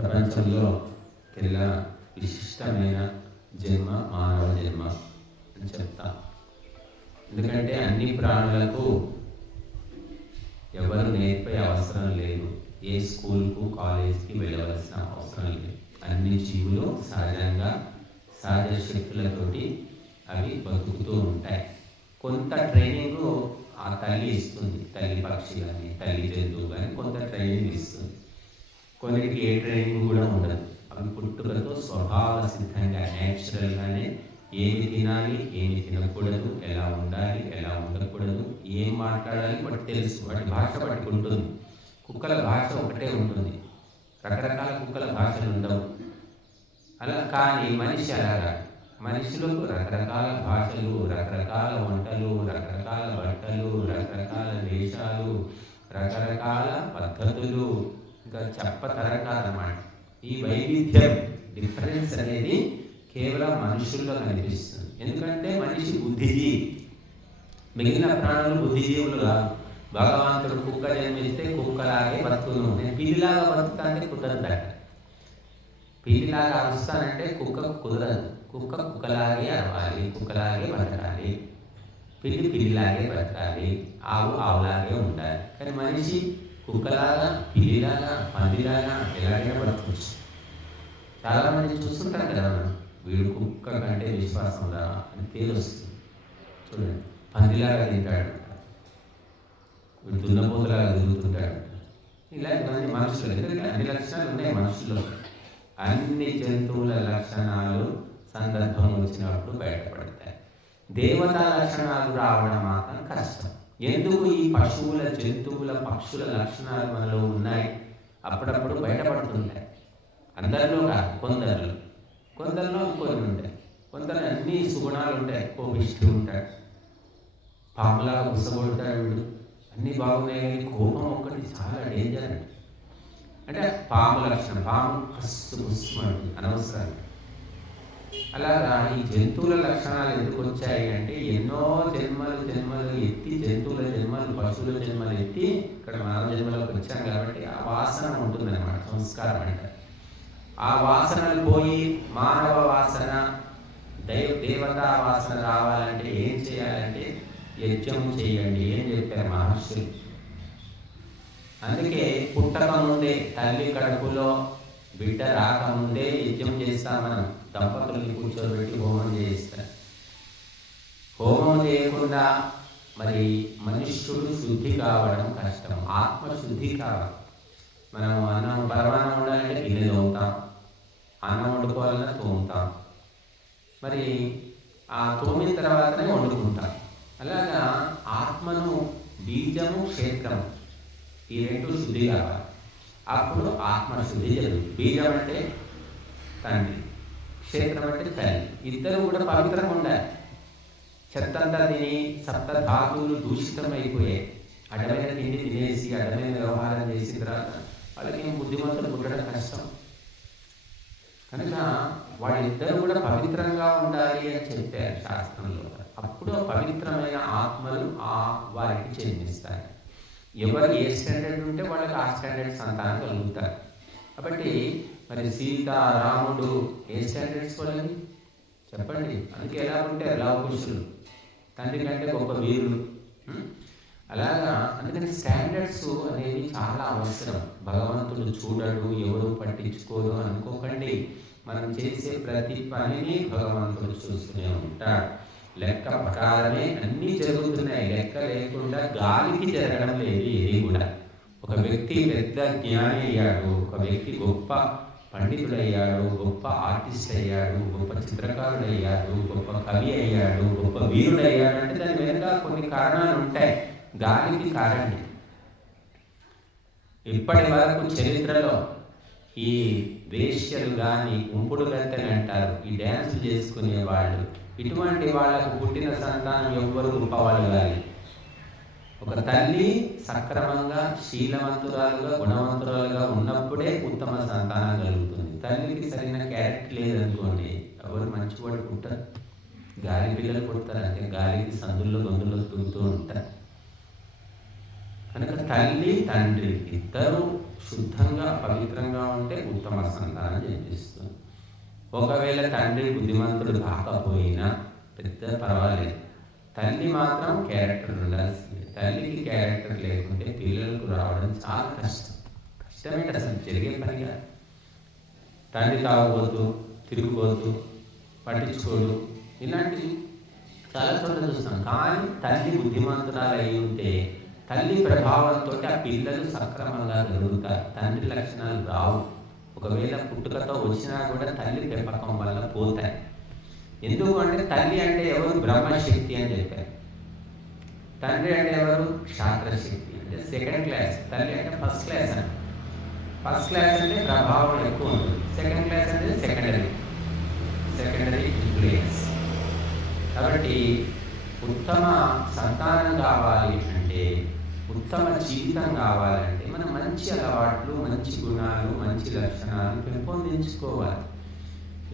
ప్రపంచంలో కెల్లా విశిష్టమైన జన్మ మానవ జన్మ అని చెప్తాం. ఎందుకంటే అన్ని ప్రాణులకు ఎవరు నేర్పే అవసరం లేదు, ఏ స్కూల్కు కాలేజ్కి వెళ్ళవలసిన అవసరం లేదు. అన్ని జీవులు సహజంగా సహజ శక్తులతోటి అవి బతుకుతూ ఉంటాయి. కొంత ట్రైనింగ్ ఆ తల్లి ఇస్తుంది, తల్లి పక్షి కానీ తల్లి జంతువు కానీ కొంత ట్రైనింగ్ ఇస్తుంది. కొన్నిటికి ఏ ట్రైనింగ్ కూడా ఉండదు. అవి పుట్టుకతో స్వభావ సిద్ధంగా న్యాచురల్గానే ఏమి తినాలి, ఏమి తినకూడదు, ఎలా ఉండాలి, ఎలా ఉండకూడదు, ఏం మాట్లాడాలి వాటి తెలుసు. వాటి భాష వాటికి ఉంటుంది. కుక్కల భాష ఒకటే ఉంటుంది, రకరకాల కుక్కల భాషలు ఉండవు. అలా కానీ మనిషి అలాగా, మనుషులకు రకరకాల భాషలు, రకరకాల వంటలు, రకరకాల బట్టలు, రకరకాల వేషాలు, రకరకాల పద్ధతులు, ఇంకా చెప్పతరకాలన్నమాట. ఈ వైవిధ్యం, డిఫరెన్స్ అనేది కేవలం మనుషుల్లో కనిపిస్తుంది. ఎందుకంటే మనిషి బుద్ధిజీవి, మిగిలిన ప్రాణులు బుద్ధిజీవులు కాదు. భగవంతుడు కుక్క జన్మిస్తే కుక్కలాగే బతుకును, నేను పిల్లిలాగా బతుకుతా అంటే కుదరదట. పిల్లిలాగా అరుస్తానంటే కుక్కకు కుదరదు. కుక్క కుక్కలాగే అరవాలి, కుక్కలాగే బతకాలి, పిల్లి పిల్లిలాగే బతకాలి, ఆవు ఆవులాగే ఉండాలి. కానీ మనిషి కుక్కలాగా, పిల్లిలాగా, పందిలాగా ఎలాగైనా బతకచ్చు. చాలామంది చూస్తుంటారు కదా, మనం వీడు కుక్క కంటే విశ్వాసం రా అని పేరు వస్తుంది. చూడండి, పందిలాగా తింటాడు, వీడు దున్నపోతులాగా తిరుగుతుంటాడు. ఇలాంటి మనుషులు, ఎందుకంటే అన్ని లక్షణాలు ఉన్నాయి మనుషుల్లో. అన్ని జంతువుల లక్షణాలు సందర్భం వచ్చినప్పుడు బయటపడతాయి. దేవతా లక్షణాలు రావడం మాత్రం కష్టం. ఎందుకు? ఈ పశువుల, జంతువుల, పక్షుల లక్షణాలు మనలో ఉన్నాయి, అప్పుడప్పుడు బయటపడుతుంటాయి. అందరిలో కాదు, కొందరిలో కొన్ని ఉంటాయి. కొందరు అన్ని సుగుణాలు ఉంటాయి. కోపిష్టి ఉంటాడు, పాములాగా గుసగొడతాడు, వీడు అన్నీ బాగున్నాయి. కానీ కోపం ఒక్కటి చాలా డేంజర్ అంటే పాము లక్షణం. పాము కస్సు కుస్సుమంటుంది అనవసరాలు. అలాగా ఈ జంతువుల లక్షణాలు ఎందుకు వచ్చాయి అంటే, ఎన్నో జన్మలు ఎత్తి, జంతువుల జన్మలు, పశువుల జన్మలు ఎత్తి ఇక్కడ మానవ జన్మలోకి వచ్చాం కాబట్టి ఆ వాసన ఉంటుందన్నమాట, సంస్కారం అంటే. ఆ వాసనలు పోయి మానవ వాసన, దేవతా వాసన రావాలంటే ఏం చేయాలంటే యజ్ఞం చేయండి అని చెప్పారు మహర్షులు. అందుకే పుట్టక ముందే, తల్లి కడుపులో బిడ్డ రాకముందే యజ్ఞం చేస్తాం మనం. దంపతుల్ని కూర్చోబెట్టి హోమం చేయిస్తాం. హోమం చేయకుండా మరి మనుష్యుడు శుద్ధి కావడం కష్టం. ఆత్మశుద్ధి కావాలి. మనం అన్నం, పరమాన్నం ఉండాలంటే గిన్నె తోముతాం, అన్నం వండుకోవాలన్నా తోముతాం, మరి ఆ తోమిన తర్వాతనే వండుకుంటాం. అలాగా ఆత్మను, బీజము క్షేత్రము, ఈ రెండు శుద్ధి కావాలి. అప్పుడు ఆత్మశుద్ధి జరుగుతుంది. బీజం అంటే తండ్రి, క్షేత్రం అంటే తల్లి, ఇద్దరు కూడా పవిత్రంగా ఉండాలి. చెత్తంతా తిని సప్త ధాతువులు దూషితమైపోయాయి. అడ్డమైన తిండి తినేసి, అడ్డమైన వ్యవహారం చేసిన తర్వాత వాళ్ళకి బుద్ధిమంతులు పుట్టడం కష్టం. కనుక వాళ్ళిద్దరూ కూడా పవిత్రంగా ఉండాలి అని చెప్పారు శాస్త్రంలో. అప్పుడు పవిత్రమైన ఆత్మలు వారికి జన్మిస్తాయి. ఎవరు ఏ స్టాండర్డ్ ఉంటే వాళ్ళకి ఆ స్టాండర్డ్ సంతానం కలుగుతారు. కాబట్టి మరి సీత, రాముడు ఏ స్టాండర్డ్స్ వాళ్ళని చెప్పండి. అందుకే ఎలా ఉంటే లవకుశులు, తండ్రి కంటే గొప్ప వీరులు. అలాగా అందుకని స్టాండర్డ్స్ అనేవి చాలా అవసరం. భగవంతుడు చూడడు, ఎవరు పట్టించుకోరు అనుకోకండి. మనం చేసే ప్రతి పనిని భగవంతుడు చూస్తూనే ఉంటాడు. లెక్క ప్రకారమే అన్నీ జరుగుతున్నాయి. లెక్క లేకుండా గాలికి జరగడం లేదు ఏది కూడా. ఒక వ్యక్తి పెద్ద జ్ఞాని అయ్యాడు, ఒక వ్యక్తి గొప్ప పండితుడయ్యాడు, గొప్ప ఆర్టిస్ట్ అయ్యాడు, గొప్ప చిత్రకారుడు అయ్యాడు, గొప్ప కవి అయ్యాడు, గొప్ప వీరుడు అయ్యాడు అంటే దాని వెనుక కొన్ని కారణాలు ఉంటాయి. గాలికి కారణం. ఇప్పటి వరకు చరిత్రలో ఈ వేశ్యలు కానీ, ఉంపుడు గత్తెలు అంటారు, ఈ డ్యాన్స్ చేసుకునే వాళ్ళు, ఇటువంటి వాళ్ళకు పుట్టిన సంతానం ఎవ్వరూ గొప్పవాళ్ళు కాదు. ఒక తల్లి సక్రమంగా, శీలవంతురాలుగా, గుణవంతురాలుగా ఉన్నప్పుడే ఉత్తమ సంతానం కలుగుతుంది. తల్లికి సరైన క్యారెక్టర్ లేదనుకోండి, ఎవరు మంచివాడు పుట్టారు, గాలి పిల్లలు పుడతారు. అంటే గాలికి సందుల్లో గొంతుల్లో తిరుగుతూ ఉంటారు. కనుక తల్లి, తండ్రి ఇద్దరు శుద్ధంగా పవిత్రంగా ఉంటే ఉత్తమ సంతానం జన్మిస్తుంది. ఒకవేళ తండ్రి బుద్ధిమంతుడు కాకపోయినా పెద్ద పర్వాలేదు, తల్లి మాత్రం క్యారెక్టర్ ఉండాల్సిందే. తల్లికి క్యారెక్టర్ లేకుంటే పిల్లలకు రావడం చాలా కష్టమేంటి, అసలు జరిగే పని కాదు. తండ్రి తాగుబోతూ, తిరిగిపోతూ, పట్టించుకోడు, ఇలాంటివి చాలా చోట్ల చూస్తాం. కానీ తల్లి బుద్ధిమంతురాలు అయి ఉంటే తల్లి ప్రభావంతో ఆ పిల్లలు సక్రమంగా జరుగుతారు, తండ్రి లక్షణాలు రావు. ఒకవేళ పుట్టుకతో వచ్చినా కూడా తల్లి పెంపకం వల్ల పోతాయి. ఎందుకు అంటే తల్లి అంటే ఎవరు? బ్రహ్మశక్తి అని చెప్పారు. తండ్రి అంటే ఎవరు? క్షాత్రశక్తి, అంటే సెకండ్ క్లాస్. తల్లి అంటే ఫస్ట్ క్లాస్ అని. ఫస్ట్ క్లాస్ అంటే ప్రభావం ఎక్కువ ఉంటుంది, సెకండ్ క్లాస్ అంటే సెకండరీ ఇన్ఫ్లుయెన్స్. కాబట్టి ఉత్తమ సంతానం కావాలి అంటే, ఉత్తమ జీవితం కావాలంటే మనం మంచి అలవాట్లు, మంచి గుణాలు, మంచి లక్షణాలు పెంపొందించుకోవాలి.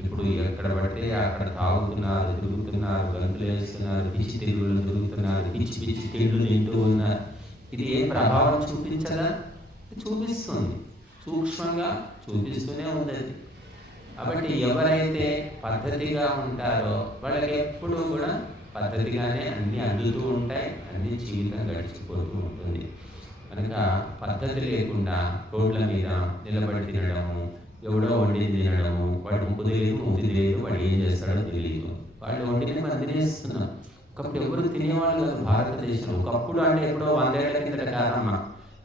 ఇప్పుడు ఎక్కడ పడితే అక్కడ తాగుతున్నారు, తిరుగుతున్నారు, గంతులు వేస్తున్నారు, పిచ్చి తిరుగులు తిరుగుతున్నారు, పిచ్చి తిండ్లు తింటూ ఉన్నారు. ఇది ఏ ప్రభావం చూపించదా? చూపిస్తుంది, సూక్ష్మంగా చూపిస్తూనే ఉంది. కాబట్టి ఎవరైతే పద్ధతిగా ఉంటారో వాళ్ళకి ఎప్పుడూ కూడా పద్ధతిగానే అన్నీ అందుతూ ఉంటాయి, అన్ని జీవితం గడిచిపోతూ ఉంటుంది. కనుక పద్ధతి లేకుండా రోడ్ల మీద నిలబడి తినడము, ఎవడో వండి తినడము, వాడు ఉప్పు తెలియదు, ముద్దు తెలియదు, వాడు ఏం చేస్తాడో తెలియదు, వాళ్ళు వండిని మనం తినేస్తున్నాం. ఒకప్పుడు ఎవరు తినేవాళ్ళు కాదు భారతదేశం. ఒకప్పుడు అంటే ఎప్పుడో 100 ఏళ్ల కిందట కాదమ్మా,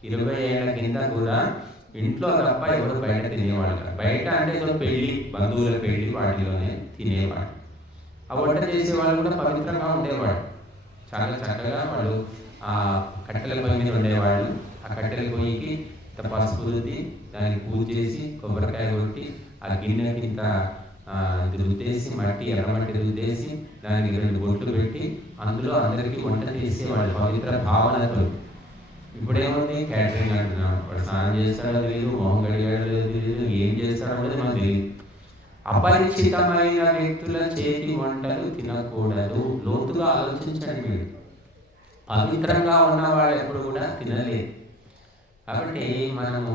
20 ఏళ్ల కింద కూడా ఇంట్లో తప్ప ఎవరు బయట తినేవాళ్ళు కాదు. బయట అంటే ఏదో పెళ్ళి, బంధువుల పెళ్ళి, వాటిలోనే తినేవాడు. ఆ వంట చేసేవాళ్ళు కూడా పవిత్రంగా ఉండేవాడు, చాలా చక్కగా వాళ్ళు ఆ కట్టెల పొయ్యి మీద ఉండేవాళ్ళు. ఆ కట్టెల పొయ్యికి ఇంత పసుపు రుద్ది దానికి పూజ చేసి కొబ్బరికాయ కొట్టి ఆ గిన్నెకి ఇంత రుద్దేసి మట్టి, ఎర్రమట్టి రుద్దేసి దానికి 2 బొట్లు పెట్టి అందులో అందరికీ వంట చేసేవాళ్ళు పవిత్ర భావనతో. ఇప్పుడేముంది? క్యాటరింగ్ అంటున్నాం. వాడు స్నానం చేస్తాడో తెలియదు, మొహం కడిగాడో తెలియదు, ఏం చేస్తాడో కూడా మనకు తెలియదు. అపరిచితమైన వ్యక్తుల చేతి వంటలు తినకూడదు. లోతుగా ఆలోచించండి మీరు. పవిత్రంగా ఉన్నవాడు ఎప్పుడు కూడా తినలేదు. కాబట్టి మనము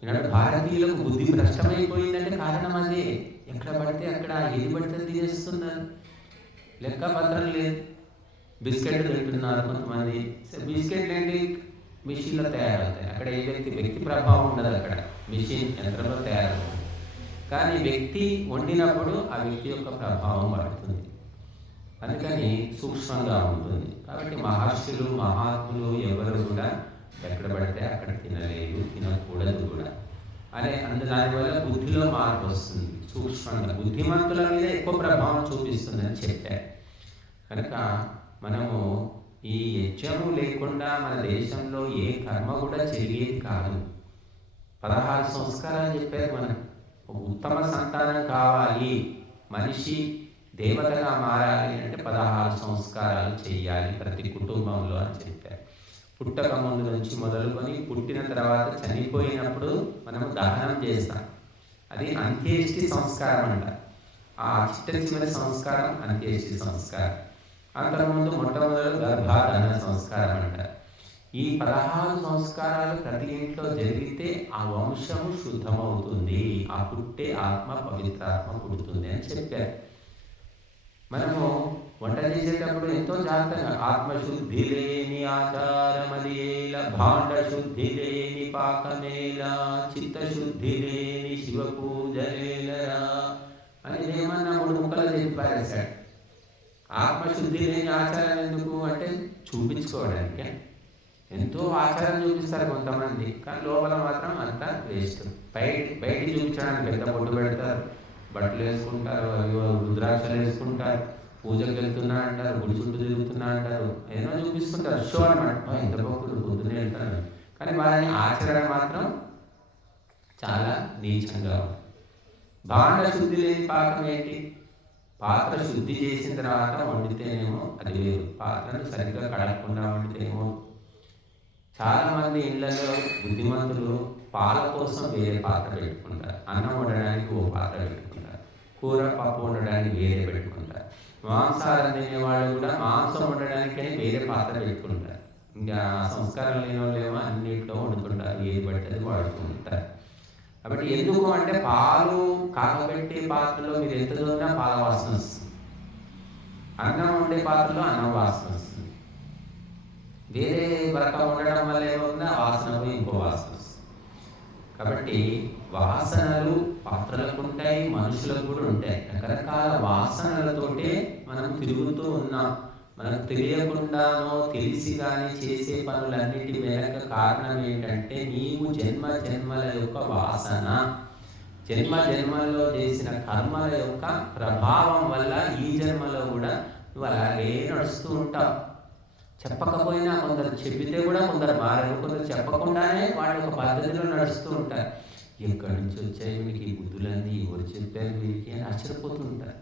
ఈనాడు భారతీయులకు బుద్ధి భ్రష్టమైపోయిందంటే కారణం అదే. ఎక్కడ పడితే అక్కడ ఏది పడితే తినేస్తున్నారు, లెక్క పత్రం లేదు. బిస్కెట్లు తింటున్నారు కొంతమంది. బిస్కెట్లు ఏంటి? మిషన్లో తయారవుతాయి. అక్కడ ఏ వ్యక్తి ప్రభావం ఉండదు, అక్కడ మిషన్ యంత్రంలో తయారవుతుంది. కానీ వ్యక్తి వండినప్పుడు ఆ వ్యక్తి యొక్క ప్రభావం పడుతుంది, అందుకని సూక్ష్మంగా ఉంటుంది. కాబట్టి మహర్షులు, మహాత్ములు ఎవరు కూడా ఎక్కడ పడితే అక్కడ తినలేదు, తినకూడదు కూడా అనే దానివల్ల బుద్ధిలో మార్పు వస్తుంది. సూక్ష్మంగా బుద్ధిమంతుల మీద ఎక్కువ ప్రభావం చూపిస్తుందని చెప్పారు. కనుక మనము ఈ యజ్ఞము లేకుండా మన దేశంలో ఏ కర్మ కూడా జరిగేది కాదు. 16 సంస్కారాలు చెప్పారు. మనం ఉత్తమ సంతానం కావాలి, మనిషి దేవతగా మారాలి అంటే 16 సంస్కారాలు చేయాలి ప్రతి కుటుంబంలో అని చెప్పారు. పుట్టక ముందు నుంచి మొదలుకొని పుట్టిన తర్వాత చనిపోయినప్పుడు మనము దహనం చేస్తాం, అది అంత్యేష్టి సంస్కారం అంట. ఆ చిట్ట సంస్కారం అంత్యేష్టి సంస్కారం. అంతకుముందు మొట్టమొదటి గర్భాధారణ సంస్కారం అంటారు. ఈ 16 సంస్కారాలు ప్రతి ఇంట్లో జరిగితే ఆ వంశము శుద్ధమవుతుంది, ఆ పుట్టే ఆత్మ పవిత్రాత్మ పుడుతుంది అని చెప్పారు. మనము వంట చేసేటప్పుడు ఎంతో జాగ్రత్తగా ఆత్మశుద్ధి లేని ఆచారమదేల, భాండ శుద్ధి లేని పాకమేల, చిత్తశుద్ధి లేని శివ పూజలేలరా అని ఏమన్నా 3 ముక్కలు చెప్పి పారేశాడు. ఆత్మశుద్ధి లేని ఆచారం ఎందుకు అంటే చూపించుకోవడానికి. ఎంతో ఆచారం చూపిస్తారు కొంతమంది, కానీ లోపల మాత్రం అంతా వేస్ట్. బయట చూపించడానికి పెద్ద బొట్టు పెడతారు, బట్టలు వేసుకుంటారు, రుద్రాక్షలు వేసుకుంటారు, పూజకు వెళ్తున్నా అంటారు, గుడి చుట్టూ తిరుగుతున్నా అంటారు, ఏదో చూపిస్తుంటారు, షో అనమాట. ఎంత భక్తులు పొద్దునే వెళ్తారు, కానీ వారి ఆచరణ మాత్రం చాలా నీచంగా ఉంది. భాండ శుద్ధి లేని పాకం ఏంటి? పాత్ర శుద్ధి చేసిన తర్వాత వండితేనేమో అది వేరు, పాత్రను సరిగ్గా కడగకుండా వండితేనేమో. చాలామంది ఇళ్లలో బుద్ధిమంతులు పాల కోసం వేరే పాత్ర పెట్టుకుంటారు, అన్నం వండడానికి ఓ పాత్ర పెట్టుకుంటారు, కూర పప్పు వండడానికి వేరే పెట్టుకుంటారు, మాంసాహారం తినేవాళ్ళు కూడా మాంసం వండడానికని వేరే పాత్ర పెట్టుకుంటారు. ఇంకా సంస్కారం లేని వాళ్ళేమో అన్నింటిలో వండుతుంటారు, ఏది పడితే అది వాడుతూ ఉంటారు. కాబట్టి ఎందుకు అంటే పాలు కాగబెట్టే పాత్రలో మీరు ఎంత దూరినా పాల వాసన వస్తుంది, అన్నం వండే పాత్రలో అన్నం వాసన వస్తుంది. వేరే రకం ఉండడం వల్ల ఏమవుతుంది, ఆ వాసన పోయి ఇంకో వాసన వస్తుంది. కాబట్టి వాసనలు పాత్రలకు ఉంటాయి, మనుషులకు కూడా ఉంటాయి. రకరకాల వాసనలతోటే మనం తిరుగుతూ ఉన్నాం. మనకు తెలియకుండానో తెలిసి కానీ చేసే పనులన్నిటి వెనక కారణం ఏంటంటే నీవు జన్మ జన్మల యొక్క వాసన, జన్మ జన్మల్లో చేసిన కర్మల యొక్క ప్రభావం వల్ల ఈ జన్మలో కూడా నువ్వు అలాగే నడుస్తూ ఉంటావు. చెప్పకపోయినా కొందరు చెప్పితే కూడా కొందరు మారరు, కొందరు చెప్పకుండానే వాళ్ళ ఒక పద్ధతిలో నడుస్తూ ఉంటారు. ఎక్కడి నుంచి వచ్చాయి వీడికి ఈ బుద్ధులన్నీ, ఎవరు చెప్పారు వీరికి అని ఆశ్చర్యపోతూ ఉంటారు.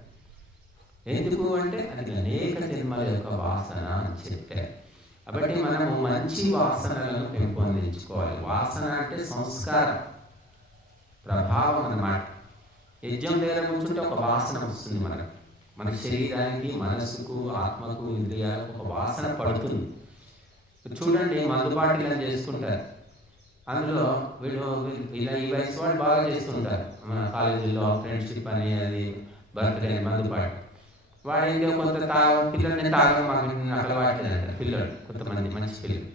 ఎందుకు అంటే అది అనేక జన్మల యొక్క వాసన అని చెప్పారు. కాబట్టి మనము మంచి వాసనలను పెంపొందించుకోవాలి. వాసన అంటే సంస్కారం, ప్రభావం అన్నమాట. యజ్ఞం దగ్గర కూర్చుంటే ఒక వాసన వస్తుంది మనకు, మన శరీరానికి, మనసుకు, ఆత్మకు, ఇంద్రియాలకు ఒక వాసన పడుతుంది. చూడండి, మందుబాటిలను చేసుకుంటారు, అందులో వీళ్ళు ఇలా ఈ వయసు వాళ్ళు బాగా చేస్తుంటారు. మన కాలేజీలో ఫ్రెండ్షిప్ అని, అది బర్త్డే అని మందుబాటి. వాడు ఇంకా కొంత పిల్లల్ని తాగడం మాకు అలవాట్లేదు అంటారు పిల్లలు, కొంతమంది మంచి పిల్లలు.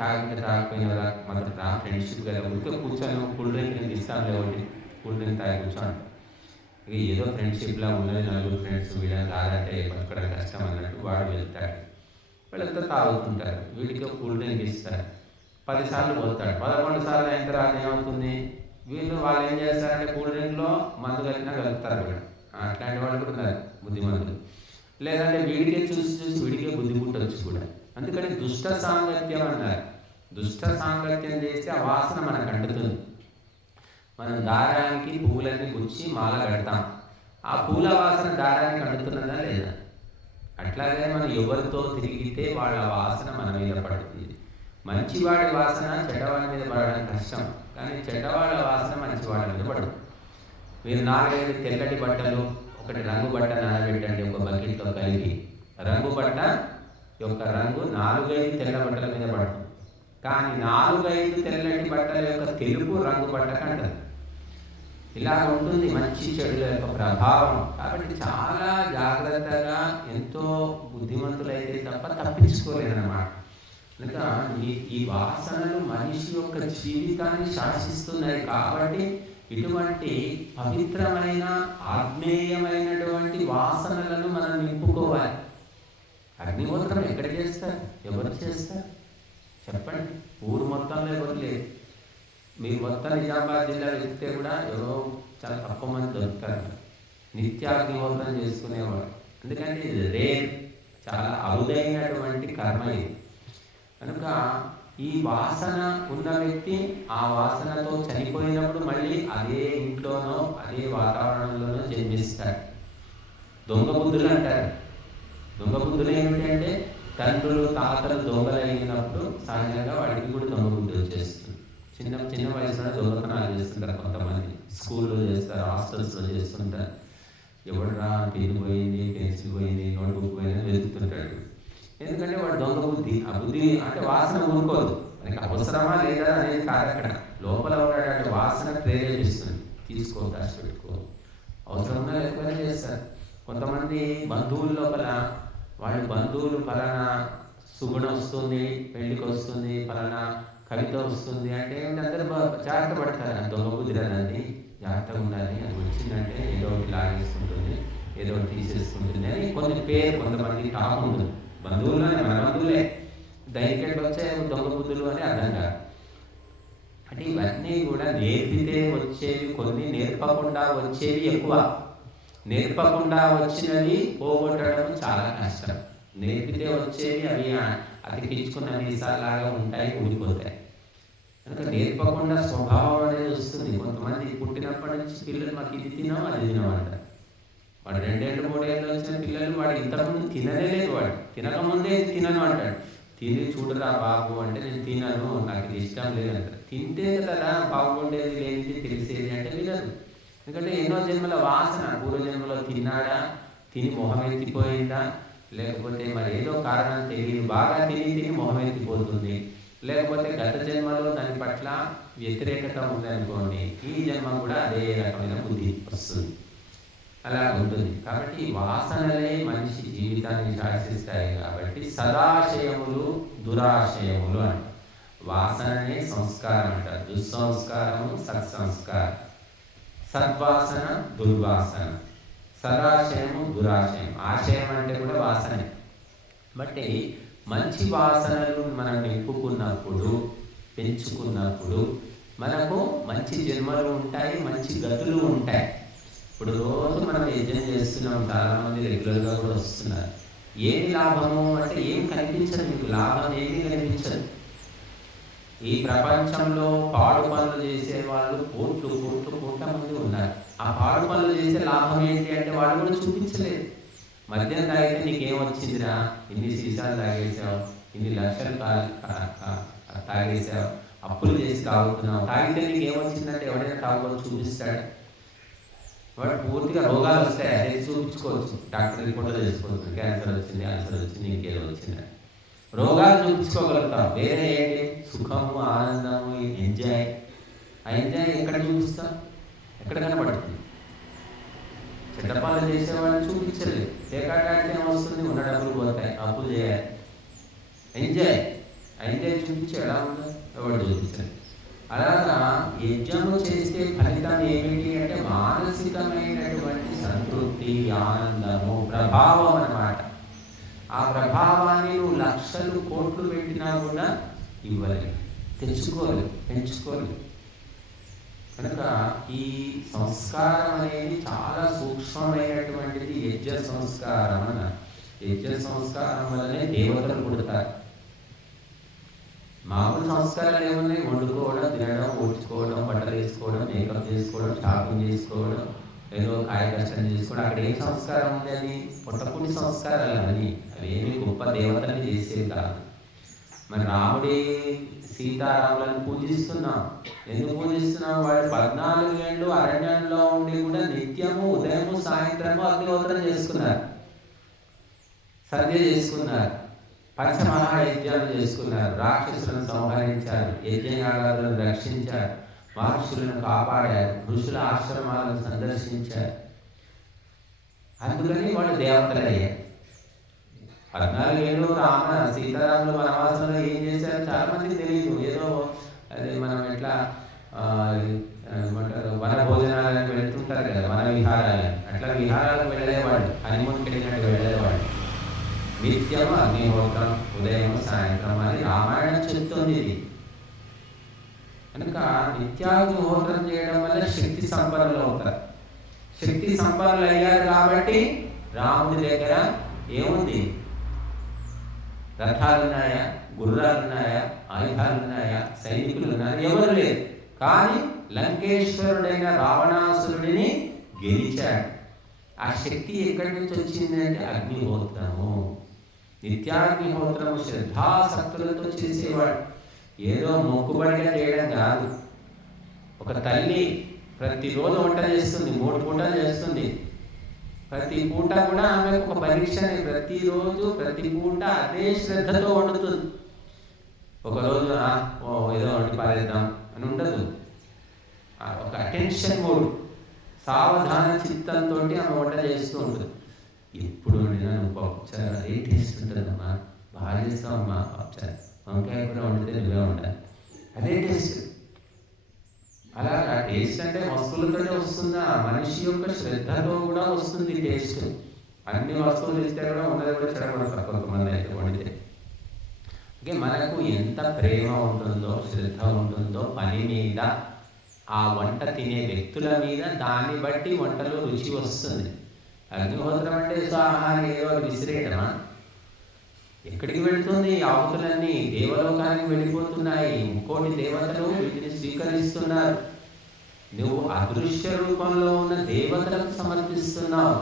తాగితే తాగకపోయినా మొదట ఫ్రెండ్షిప్ కదా, ఉంటే కూర్చొని కూల్ డ్రింక్ నేను ఇస్తాను లేవండి, కూల్ డ్రింక్ తాగి కూర్చోండి. ఇక ఏదో ఫ్రెండ్షిప్లా ఉన్నది, నలుగురు ఫ్రెండ్స్ వీళ్ళని రాదంటే బతకడం కష్టం అన్నట్టు వాడు వెళ్తాడు. వీళ్ళంతా తాగుతుంటారు, వీడికి కూల్ డ్రింక్ ఇస్తారు. 10 సార్లు పోతాడు, 11 సార్లు అయిన తర్వాత ఏమవుతుంది, వాళ్ళు ఏం చేస్తారంటే కూల్ డ్రింక్లో మందు కలిపినా కలుపుతారు. వీళ్ళు అట్లాంటి వాళ్ళు కూడా ఉన్నారు బుద్ధిమంతులు. లేదంటే వీడికే చూసి చూసి వీడికే బుద్ధి పుట్టవచ్చు కూడా. అందుకని దుష్ట సాంగత్యం అన్నారు. దుష్ట సాంగత్యం చేస్తే ఆ వాసన మనకు అంటుతుంది. మనం దారానికి పువ్వులన్నీ గుచ్చి మాల కడతాం, ఆ పూల వాసన దారానికి అంటుతున్నదా లేదా? అట్లాగే మనం ఎవరితో తిరిగితే వాళ్ళ వాసన మన మీద పడుతుంది. మంచివాడి వాసన చెడ్డవాడి మీద పడడం కష్టం, కానీ చెడ్డవాళ్ళ వాసన మంచివాడి మీద పడుతుంది. మీరు 4-5 తెల్లటి బట్టలు, ఒకటి రంగు బట్ట నానబెట్టండి ఒక బకెట్లో కలిపి. రంగు బట్ట యొక్క రంగు 4-5 తెల్ల బట్టల మీద పడుతుంది, కానీ 4-5 తెల్లటి బట్టల యొక్క తెలుపు రంగు బట్ట కంటది. ఇలా ఉంటుంది మంచి చెడుల యొక్క ప్రభావం. కాబట్టి చాలా జాగ్రత్తగా, ఎంతో బుద్ధిమంతులైతే తప్ప తప్పించుకోలేదన్నమాట. కనుక ఈ వాసనలు మనిషి యొక్క జీవితాన్ని శాసిస్తున్నాయి. కాబట్టి ఇటువంటి పవిత్రమైన ఆత్మీయమైనటువంటి వాసనలను మనం నింపుకోవాలి. అగ్నిహోత్రం ఎక్కడ చేస్తారు, ఎవరు చేస్తారు చెప్పండి? ఊరు మొత్తంలో ఎవరు లేరు. మీరు మొత్తం నిజామాబాద్ జిల్లా వెళ్తే కూడా ఎవరో చాలా తక్కువ మంది దొరుకుతారు నిత్యాగ్నిహోత్రం చేసుకునేవాడు. ఎందుకంటే ఇది రేర్, చాలా అరుదైనటువంటి కర్మ ఇది. కనుక ఈ వాసన ఉన్న వ్యక్తి ఆ వాసనతో చనిపోయినప్పుడు మళ్ళీ అదే ఇంట్లోనో అదే వాతావరణంలోనో జన్మిస్తాడు. దొంగ బుద్ధులు అంటారు. దొంగ బుద్ధులు ఏమిటంటే తండ్రులు తాతలు దొంగలు అయినప్పుడు సహజంగా వాడికి కూడా దొంగ బుద్ధి వచ్చేస్తుంది. చిన్న చిన్న వయసులో దొంగతనాలు చేస్తుంటారు కొంతమంది. స్కూల్లో చేస్తారు, హాస్టల్స్లో చేస్తుంటారు. ఎవడరా పెన్ పోయింది, పెన్సిల్ పోయింది, నోట్బుక్ పోయింది వెతుకుతుంటాడు. ఎందుకంటే వాడు దొంగ బుద్ధి. ఆ బుద్ధి అంటే వాసన ఊరుకోదు, మనకి అవసరమా లేదా అనేది కాదు. అక్కడ లోపల ఉన్నటువంటి వాసన ప్రేరేపిస్తుంది, తీసుకో, దాచిపెట్టుకో, అవసరంగా లేకపోతే చేస్తారు. కొంతమంది బంధువుల లోపల వాళ్ళు బంధువులు పలానా సుగుణ వస్తుంది, పెళ్లికి వస్తుంది, పలానా కవిత వస్తుంది అంటే అందరూ జాగ్రత్త పడతారు. దొంగ బుద్ధి రాదండి, జాగ్రత్తగా ఉండాలి, అది వచ్చిందంటే ఏదో ఒకటి లాగేసుకుంటుంది, ఏదో ఒకటి తీసేసుకుంటుంది అని కొన్ని పేరు కొంతమంది టాప్ ఉంటుంది. బంధువుల్లోనే, మన బంధువులే దైనికెట్లు వచ్చే దొంగ బుద్ధులు అని అర్థం కాదు. అంటే ఇవన్నీ కూడా నేర్పితే వచ్చేవి కొన్ని, నేర్పకుండా వచ్చేవి ఎక్కువ. నేర్పకుండా వచ్చినవి పోగొట్టడం చాలా కష్టం. నేర్పితే వచ్చేవి అవి అతికించుకున్న వీసాలాగా ఉంటాయి, ఊడిపోతాయి. కనుక నేర్పకుండా స్వభావం అనేది వస్తుంది. కొంతమంది పుట్టినప్పటి నుంచి పిల్లలు మాకు ఇది తినాం అది తినమంటారు. వాడు 2 ఏళ్ళు 3 ఏళ్ళు వచ్చిన పిల్లలు వాడు ఇంతకుముందు తిననే లేదు, వాడు తినకముందే తినను అంటాడు. తిని చూడరా బాబు అంటే నేను తినను, నాకు ఇది ఇష్టం లేదంటారు. తింటే కదా బాగుండేది లేనిది తెలిసేది అంటే వినదు. ఎందుకంటే ఎన్నో జన్మల వాసన, పూర్వజన్మలో తిన్నాడా, తిని మొహం ఎత్తిపోయిందా, లేకపోతే మరి ఏదో కారణం తెలియదు, బాగా తిని తిని మొహం ఎత్తిపోతుంది, లేకపోతే గత జన్మలో దాని పట్ల వ్యతిరేకత ఉందనుకోండి, ఈ జన్మ కూడా అదే రకమైన బుద్ధి వస్తుంది, అలా ఉంటుంది. కాబట్టి వాసనలే మనిషి జీవితాన్ని శాసిస్తాయి. కాబట్టి సదాశయములు దురాశయములు అంట. వాసననే సంస్కారం అంటారు, దుస్సంస్కారము సత్సంస్కారం, సద్వాసన దుర్వాసన, సదాశయము దురాశయం. ఆశయం అంటే కూడా వాసనే. బట్టి మంచి వాసనలు మనం నింపుకున్నప్పుడు, పెంచుకున్నప్పుడు మనకు మంచి జన్మలు ఉంటాయి, మంచి గతులు ఉంటాయి. ఇప్పుడు రోజు మనం యజ్ఞం చేస్తున్నాం, చాలామంది రెగ్యులర్గా కూడా వస్తున్నారు. ఏమి లాభము అంటే ఏం కనిపించదు, మీకు లాభం ఏమీ కనిపించదు. ఈ ప్రపంచంలో పాడు పనులు చేసే వాళ్ళు కోట్ల మంది ఉన్నారు. ఆ పాడు పనులు చేసే లాభం ఏంటి అంటే వాళ్ళు కూడా చూపించలేదు. మద్యం తాగితే నీకేమొచ్చిందిరా, ఇన్ని సీసాలు తాగేసావు, ఇన్ని లక్షలు తాగేసావు, అప్పులు చేసి తాగుతున్నావు, తాగితే నీకేమొచ్చిందంటే ఎవడైనా తాగుకొని చూపిస్తాడు? వాడు పూర్తిగా రోగాలు వస్తాయి, అదే చూపించుకోవచ్చు, డాక్టర్ రిపోర్ట్లో చేసుకోవచ్చు, క్యాన్సర్ వచ్చింది, ఇంకేదో వచ్చిందని రోగాలు చూపించుకోగలుగుతాం. వేరే ఏంటి, సుఖము, ఆనందము, ఎంజాయ్. ఆ ఎంజాయ్ ఎక్కడ చూపిస్తాం? ఎక్కడ కనబడుతుంది? చెడ్డపాలు చేసేవాడిని చూపించలేదు, పేకాటాడితే వస్తుంది, ఉన్న డబ్బులు పోతాయి, అప్పులు చేయాలి. ఎంజాయ్ చూపించి ఎలా ఉందో ఎవరు చూపించలేదు. అలాగా యజ్ఞము చేస్తే ఫలితం ఏమిటి అంటే మానసికమైనటువంటి సంతృప్తి, ఆనందము, ప్రభావం అన్నమాట. ఆ ప్రభావాన్ని నువ్వు లక్షలు కోట్లు పెట్టినా కూడా ఇవ్వలేదు, తెచ్చుకోలేదు, పెంచుకోలేదు. కనుక ఈ సంస్కారం అనేది చాలా సూక్ష్మమైనటువంటిది. యజ్ఞ సంస్కారం అన్న యజ్ఞ సంస్కారం వల్లనే దేవతలు పుడతారు. మామూలు సంస్కారాలు ఏమున్నాయి? వండుకోవడం, తినడం, ఊడ్చుకోవడం, బట్టలు వేసుకోవడం, మేకప్ చేసుకోవడం, షాపింగ్ చేసుకోవడం, ఏదో కాయ కష్టం చేసుకోవడం. అక్కడ ఏం సంస్కారం ఉంది? అని పుట్టకుని సంస్కారాలు అని. అవి ఏమి గొప్ప దేవతలు చేసేది కాదు. మరి రాముడి సీతారాములను పూజిస్తున్నాం. ఎందుకు పూజిస్తున్నాం? వాళ్ళు 14 ఏళ్ళు అరణ్యంలో ఉండి కూడా నిత్యము ఉదయము సాయంత్రము అగ్నిహోత్రం చేసుకున్నారు, సంధ్య చేసుకున్నారు, పంచమహాయజ్ఞాలు చేసుకున్నారు, రాక్షసులను సంహరించారు, యజ్ఞయాగాలను రక్షించారు, మహర్షులను కాపాడారు, ఋషుల ఆశ్రమాలను సందర్శించారు. అందుకని వాళ్ళు దేవతలయ్యారు. 14 ఏళ్ళు సీతారాములు వనవాసంలో ఏం చేశారు చాలా మందికి తెలియదు. ఏదో అది మనం ఎట్లా ఏమంటారు, వన భోజనాలకు వెళ్తుంటారు కదా, వన విహారాలని, అట్లా విహారాలకు వెళ్ళేవాళ్ళు, హనుమూన్కి వెళ్ళినట్టు వెళ్ళేవాళ్ళు. నిత్యం అగ్నిహోత్రం, ఉదయం సాయంత్రం అని రామాయణం చెప్తుంది. ఇది కనుక నిత్యాగ్నిహోత్రం చేయడం వల్ల శక్తి సంపన్నులు అవుతారు. శక్తి సంపన్నులు అయ్యారు కాబట్టి రాముడి దగ్గర ఏముంది? రథాలున్నాయా, గుర్రాలున్నాయా, ఆయుధాలున్నాయా, సైనికులు ఉన్నాయా? ఎవరు లేదు. కానీ లంకేశ్వరుడైన రావణాసురుడిని గెలిచాడు. ఆ శక్తి ఎక్కడి నుంచి వచ్చింది అంటే అగ్నిహోత్రము. నిత్యాగ్నిహోత్రము శ్రద్ధాసక్తులతో చేసేవాడు. ఏదో మొక్కుబడిగా చేయడం కాదు. ఒక తల్లి ప్రతిరోజు వంట చేస్తుంది, 3 పూటలు చేస్తుంది. ప్రతి పూట కూడా ఆమెకు ఒక పరీక్షని, ప్రతిరోజు ప్రతి పూట అదే శ్రద్ధతో వండుతుంది. ఒకరోజు ఏదో వండి పారేద్దాం అని ఉండదు. ఒక అటెన్షన్ మూడ్, సావధాన చిత్తంతో ఆమె వంట చేస్తూ ఉంటుంది. ఎప్పుడు వండినా నువ్వు పప్పుచారు అదే టేస్ట్ ఉంటుందమ్మా, బాగా చేస్తావమ్మా పప్పుచారు, వంకాయ కూర వండితే నువ్వే ఉండాలి, అదే టేస్ట్. అలాగా టేస్ట్ అంటే వస్తువులతోనే వస్తుందా? మనిషి యొక్క శ్రద్ధతో కూడా వస్తుంది టేస్ట్. అన్ని వస్తువులు ఇస్తే కూడా ఉన్నది కూడా చెడగొడతారు కొంతమంది అయితే వండితే. ఓకే, మనకు ఎంత ప్రేమ ఉంటుందో, శ్రద్ధ ఉంటుందో పని మీద, ఆ వంట తినే వ్యక్తుల మీద, దాన్ని బట్టి వంటలో రుచి వస్తుంది. అగ్నిహోత్రం అంటే స్వాహాన్ని ఏదో విసిరేయడమా? ఎక్కడికి వెళుతుంది? ఆవుతులన్నీ దేవలోకానికి వెళ్ళిపోతున్నాయి. ఇంకోటి దేవతలు వీటిని స్వీకరిస్తున్నారు. నువ్వు అదృశ్య రూపంలో ఉన్న దేవతలకు సమర్పిస్తున్నావు.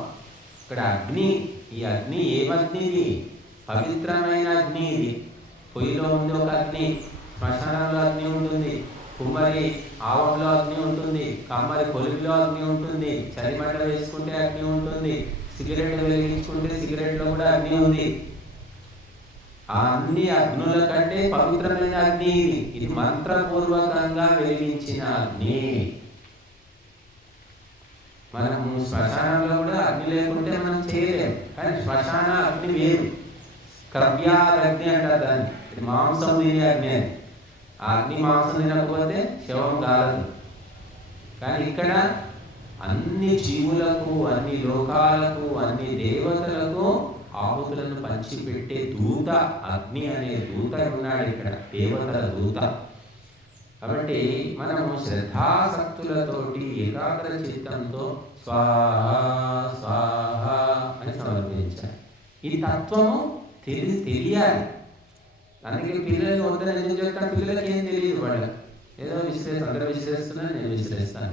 ఇక్కడ అగ్ని, ఈ అగ్ని ఏమగ్నిది? పవిత్రమైన అగ్ని ఇది. పొయ్యిలో ఉంది ఒక అగ్ని, శ్మశానంలో అగ్ని ఉంటుంది, కుమ్మరి ఆవంలో అగ్ని ఉంటుంది, కమ్మరి కొలిమిలో అగ్ని ఉంటుంది, చలిమంట వేసుకుంటే అగ్ని ఉంటుంది, సిగరెట్ వెలిగించుకుంటే సిగరెట్లో కూడా అగ్ని ఉంది. ఆ అన్ని అగ్నుల కంటే పవిత్రమైన అగ్ని ఇది. ఇది మంత్రపూర్వకంగా వెలిగించిన అగ్ని. మనము శ్మశానంలో కూడా అగ్ని లేకుంటే మనం చేయలేము. కానీ శ్మశాన అగ్ని వేరు, క్రవ్యాగ్ని అంటారు దాన్ని. ఇది మాంసం తినే అగ్ని అని. ఆ అగ్ని మాంసం తినకపోతే శవం కాలదు. కానీ ఇక్కడ అన్ని జీవులకు, అన్ని లోకాలకు, అన్ని దేవతలకు ఆహుతులను పంచిపెట్టే దూత, అగ్ని అనే దూత ఉన్నాడు ఇక్కడ, దేవతల దూత. కాబట్టి మనము శ్రద్ధాసక్తులతోటి ఏకాగ్ర చిత్తంతో స్వాహ స్వాహ అని సమర్పించాలి. ఈ తత్వము తెలియాలి. అందుకే పిల్లలు వద్దని ఎందుకు చెప్తాను? పిల్లలకి ఏం తెలియదు. వాళ్ళు ఏదో అందరూ విశ్లేస్తున్నారు, నేను విశ్లేస్తాను.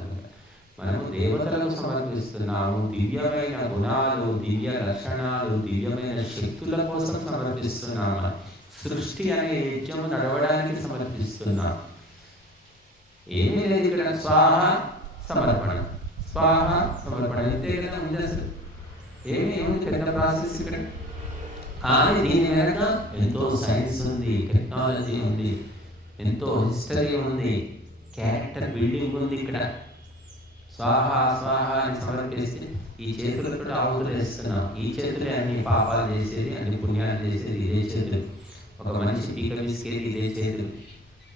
మనము దేవతలకు సమర్పిస్తున్నాము. దివ్యమైన గుణాలు, దివ్య లక్షణాలు, దివ్యమైన శక్తుల కోసం సమర్పిస్తున్నాము. సృష్టి అనే యజ్ఞము నడవడానికి సమర్పిస్తున్నాం. ఏమీ లేదు ఇక్కడ. స్వాహ సమర్పణ, స్వాహ సమర్పణ, ఇంతే కదా ఉంది. అసలు ఏమీ ఉంది పెద్ద ప్రాసెస్ ఇక్కడ. కానీ దీని వెనక ఎంతో సైన్స్ ఉంది, టెక్నాలజీ ఉంది, ఎంతో హిస్టరీ ఉంది, క్యారెక్టర్ బిల్డింగ్ ఉంది ఇక్కడ. స్వాహ స్వాహ అని సమర్పిస్తే ఈ చేతులతో ఆవుతులు వేస్తున్నాం. ఈ చేతులే అన్ని పాపాలు చేసేది, అన్ని పుణ్యాలు చేసేది ఇదే చేతులు. ఒక మనిషి పీక విసికేది ఇదే చేతులు.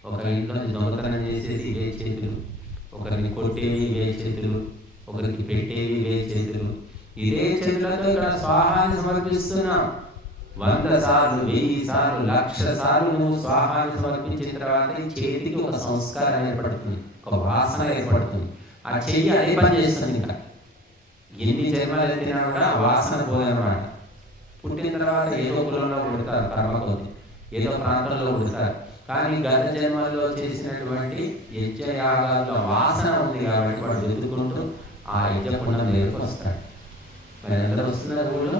ఒక ఇంట్లో దొంగతనం చేసేది ఇవే చేతులు. ఒకరిని కొట్టేవి ఇవే చేతులు. ఒకరికి పెట్టేవి ఇవే చేతులు. ఇదే చేతులతో ఇక్కడ స్వాహాన్ని సమర్పిస్తున్నాం. 100 సార్లు, 1000 సార్లు, 1,00,000 సార్లు నువ్వు స్వాహాన్ని సమర్పించిన తర్వాత ఈ చేతికి ఒక సంస్కారం ఏర్పడుతుంది, ఒక వాసన ఏర్పడుతుంది. ఆ చెయ్యి అదే పని చేస్తుంది. ఇంకా ఎన్ని జన్మలు ఎత్తినా కూడా వాసన పోదనమాట. పుట్టిన తర్వాత ఏదో కులంలో పుడతారు, కర్మ కొద్ది ఏదో ప్రాంతంలో పుడతారు. కానీ గత జన్మల్లో చేసినటువంటి యజ్ఞయాగాల్లో వాసన ఉంది కాబట్టి వాడు వెతుకుంటూ ఆ యజ్ఞకుండం దగ్గరకు వస్తాడు. మరి అందరూ వస్తున్నారు. ఊళ్ళో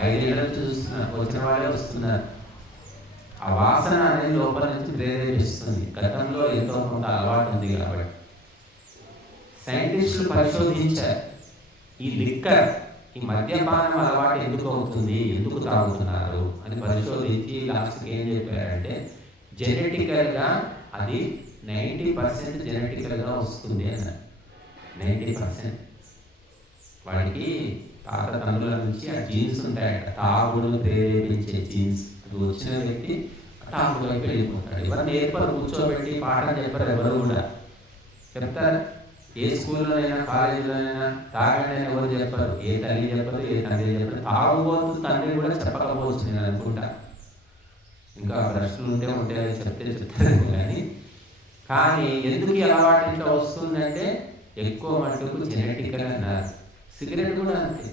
5 ఏళ్ళ నుంచి చూస్తున్నారు, వచ్చిన వాళ్ళే వస్తున్నారు. ఆ వాసన అనేది లోపల నుంచి ప్రేరేపిస్తుంది. గతంలో ఎంతో కొంత అలవాటు ఉంది కాబట్టి సైంటిస్టులు పరిశోధించారు. ఈ లిక్కర్, ఈ మద్యపానం అలవాటు ఎందుకు అవుతుంది, ఎందుకు తాగుతున్నారు అని పరిశోధించి లాస్ట్కి ఏం చెప్పారంటే జెనెటికల్గా అది 90% జెనెటికల్గా వస్తుంది అన్నారు. 90% వాడికి తాత తండ్రుల నుంచి ఆ జీన్స్ ఉంటాయట. తాగుడు ప్రేరేపించే జీన్స్. అది వచ్చిన వ్యక్తి తాగుడు వైపు వెళ్ళిపోతాడు. ఎవరు నేర్పరు, కూర్చోబెట్టి పాఠం చెప్పరు, ఎవరు కూడా చెప్తారు. ఏ స్కూల్లోనైనా కాలేజీలోనైనా తాగండి అని ఎవరు చెప్పరు. ఏ తల్లి చెప్పరు, ఏ తండ్రి చెప్పరు. తాగుబోతు తండ్రి కూడా చెప్పకపోవచ్చు నేను అనుకుంటా. ఇంకా ప్రశ్నలు ఉంటే చెప్తారు. కానీ ఎందుకు ఈ అలవాటు ఇంట్లో వస్తుందంటే ఎక్కువ మట్టుకు జెనెటికల్ అన్నారు. సిగరెట్ కూడా అంతే.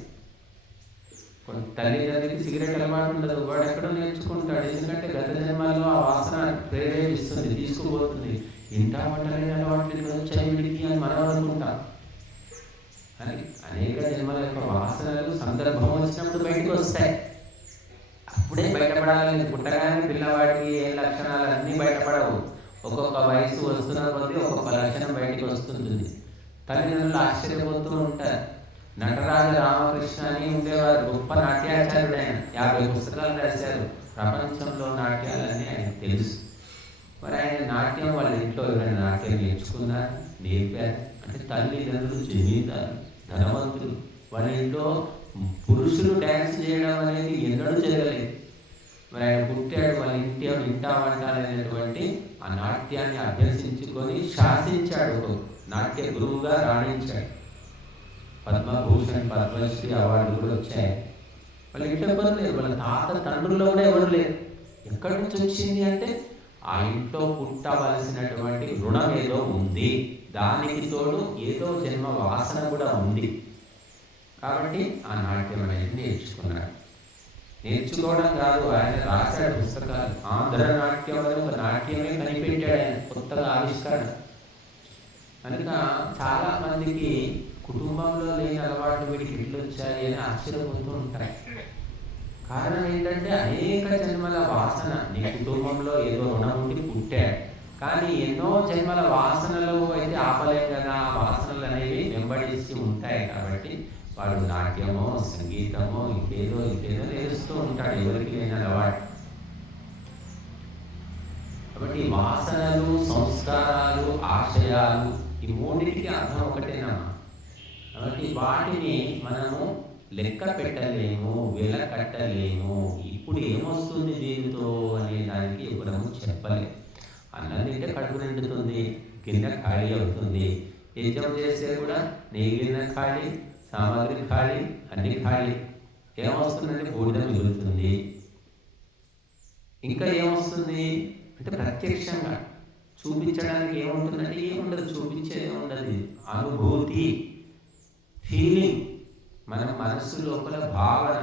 కొంత తల్లిదండ్రులకి సిగరెట్ అలవాటు ఉండదు, వాడు ఎక్కడో నేర్చుకుంటాడు. ఎందుకంటే గత జన్మల్లో ఆ వాసన ప్రేరేపిస్తుంది, తీసుకుపోతుంది. ఇంటా వంటలేని అలవాట్లు ఇక్కడ వచ్చాయి వీడికి అని మనం అనుకుంటాం. అని అనేక జన్మల యొక్క వాసనలు సందర్భం వచ్చినప్పుడు బయటకు వస్తాయి. అప్పుడే బయటపడాలని పుట్టగానే పిల్లవాడికి ఏ లక్షణాలు అన్నీ బయటపడవు. ఒక్కొక్క వయసు వస్తున్న కొద్దీ ఒక్కొక్క లక్షణం బయటకు వస్తుంటుంది. తల్లిదండ్రులు ఆశ్చర్యపోతూ ఉంటారు. నటరాజ రామకృష్ణ అని ఉండేవారు, గొప్ప నాట్యాచార్యుడు. ఆయన 50 పుస్తకాలు రాశారు. ప్రపంచంలో నాట్యాలన్నీ ఆయనకు తెలుసు. మరి ఆయన నాట్యం వాళ్ళ ఇంట్లో ఎవరైనా నాట్యం నేర్చుకున్నారు, నేర్పారు అంటే తల్లిదండ్రులు జమీందారు, ధనవంతులు. వాళ్ళ ఇంట్లో పురుషులు డ్యాన్స్ చేయడం అనేది ఎన్నడూ జరగలేదు. మరి ఆయన పుట్టాడు, వాళ్ళ ఇంటా వంటాలనేటువంటి ఆ నాట్యాన్ని అభ్యసించుకొని శాసించాడు. నాట్య గురువుగా రాణించాడు. పద్మభూషణ్, పద్మశ్రీ అవార్డు కూడా వచ్చాయి. వాళ్ళ ఇంట్లో ఎవరు లేరు, వాళ్ళ తాత తండ్రుల్లో కూడా ఎవరు లేరు. ఎక్కడి నుంచి వచ్చింది అంటే ఆ ఇంట్లో పుట్టవలసినటువంటి రుణం ఏదో ఉంది, దానికి తోడు ఏదో జన్మ వాసన కూడా ఉంది. కాబట్టి ఆ నాట్యం అనేది నేర్చుకున్నాడు. నేర్చుకోవడం కాదు, ఆయన రాశాడు పుస్తకాలు. ఆంధ్ర నాట్యం అని ఒక నాట్యమే కనిపెట్టాడు ఆయన, కొత్తగా ఆవిష్కరణ. కనుక చాలా మందికి కుటుంబంలో లేని అలవాట్లు వీడికి ఎట్లు వచ్చాయి అని ఆశ్చర్యపోతూ ఉంటాయి. కారణం ఏంటంటే అనేక జన్మల వాసన. నీ కుటుంబంలో ఏదో రుణం ఉండి పుట్టాడు, కానీ ఎన్నో జన్మల వాసనలు అయితే ఆపలేం కదా. ఆ వాసనలు అనేవి వెంబడిస్తూ ఉంటాయి. కాబట్టి వాడు నాట్యమో, సంగీతం పరాజయాలు, ఈ మూడింటికి అర్థం ఒకటేనమ్మా. కాబట్టి వాటిని మనము లెక్క పెట్టలేము, వెల కట్టలేము. ఇప్పుడు ఏమొస్తుంది దీనితో అనే దానికి ఎవరము చెప్పలేము. అన్నం తింటే కడుపు నిండుతుంది, గిన్నె ఖాళీ అవుతుంది. యజ్ఞం చేస్తే కూడా నెయ్యి గిన్నె ఖాళీ, సామాగ్రి ఖాళీ, అన్ని ఖాళీ. ఏమొస్తుందంటే బూడిద మిగులుతుంది. ఇంకా ఏమొస్తుంది అంటే ప్రత్యక్షంగా చూపించడానికి ఏముంటుందంటే ఏముండదు, చూపించేది ఉండదు. అనుభూతి, ఫీలింగ్, మన మనసు లోపల భావన.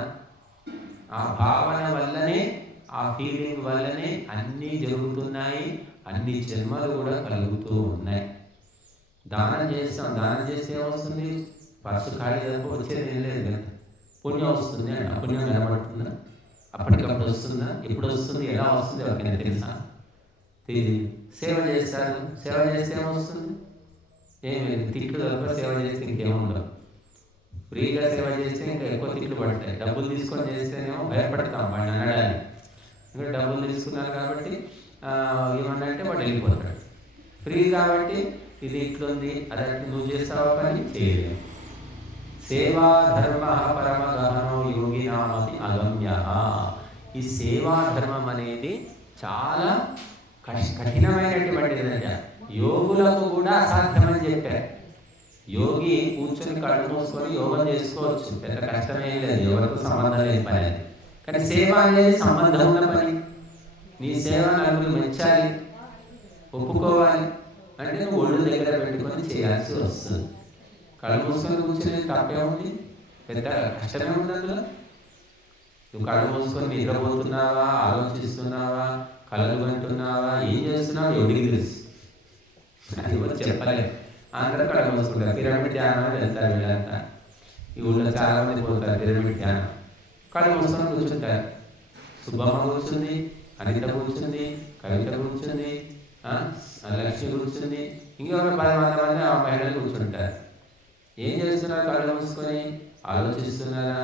ఆ భావన వల్లనే, ఆ ఫీలింగ్ వల్లనే అన్నీ జరుగుతున్నాయి, అన్ని జన్మలు కూడా కలుగుతూ ఉన్నాయి. దానం చేస్తాం, దానం చేస్తే ఏమొస్తుంది? పర్సు ఖాళీ వచ్చేది ఏం లేదు కదా, పుణ్యం వస్తుంది అండి. అపుణ్యం కనబడుతుందా? అప్పటికప్పుడు వస్తుందా? ఎప్పుడు వస్తుంది? ఎలా వస్తుంది? ఎవరికైనా తెలుసా? తెలియదు. సేవ చేస్తారు, సేవ చేస్తే ఏమొస్తుంది? ఏమి తిట్లు తప్ప సేవ చేస్తే ఇంకేముండవు. ఫ్రీగా సేవ చేస్తే ఇంకా ఎక్కువ తిట్లు పడతాయి. డబ్బులు తీసుకొని చేస్తేనేమో భయపడతాం వాడిని అనడానికి. ఇంకా డబ్బులు తీసుకున్నారు కాబట్టి ఏమన్నంటే వాడు వెళ్ళిపోతాడు. ఫ్రీ కాబట్టి ఇది ఇట్లుంది, అది నువ్వు చేస్తావా పని చేయలేవు. సేవా ధర్మ పరమ గహనో యోగినామపి అగమ్య. ఈ సేవా ధర్మం అనేది చాలా కఠినమైనటువంటిదంట. యోగులకు కూడా అసాధ్యమని చెప్పారు. యోగి కూర్చొని కళ్ళు మూసుకొని యోగం చేసుకోవచ్చు, పెద్ద కష్టమేం లేదు, ఎవరితో సంబంధం లేని పని. కానీ సేవ అనేది సంబంధం ఉన్న పని. నీ సేవ నలుగురు మెచ్చాలి, ఒప్పుకోవాలి అంటే నువ్వు ఒళ్ళు దగ్గర పెట్టుకొని చేయాల్సి వస్తుంది. కళ్ళు మూసుకొని కూర్చొని తప్పే ఉంది, పెద్ద కష్టమే ఉంది అందులో. నువ్వు కళ్ళు మూసుకొని నిద్రపోతున్నావా, ఆలోచిస్తున్నావా, కళలు కంటున్నావా, ఏం చేస్తున్నావు ఎవరికి తెలుసు? అది ఎవరు చెప్పలేదు. అందరూ కళ్ళు మూసుకుంటారు. పిరమిడ్ ధ్యానం వెళ్తారు వీళ్ళంతా. ఈ ఊళ్ళో చాలా మంది పోతారు పిరమిడ్ ధ్యానం. కళ్ళు మూసుకొని కూర్చుంటారు. సుబ్బమ్మ కూర్చుంది, అనిత కూర్చుంది, కవిత కూర్చుంది, లక్ష్మి కూర్చుంది, ఇంకొక 10 మంది ఆ మహిళలు కూర్చుంటారు. ఏం చేస్తున్నారు? కళ్ళు మూసుకొని ఆలోచిస్తున్నారా?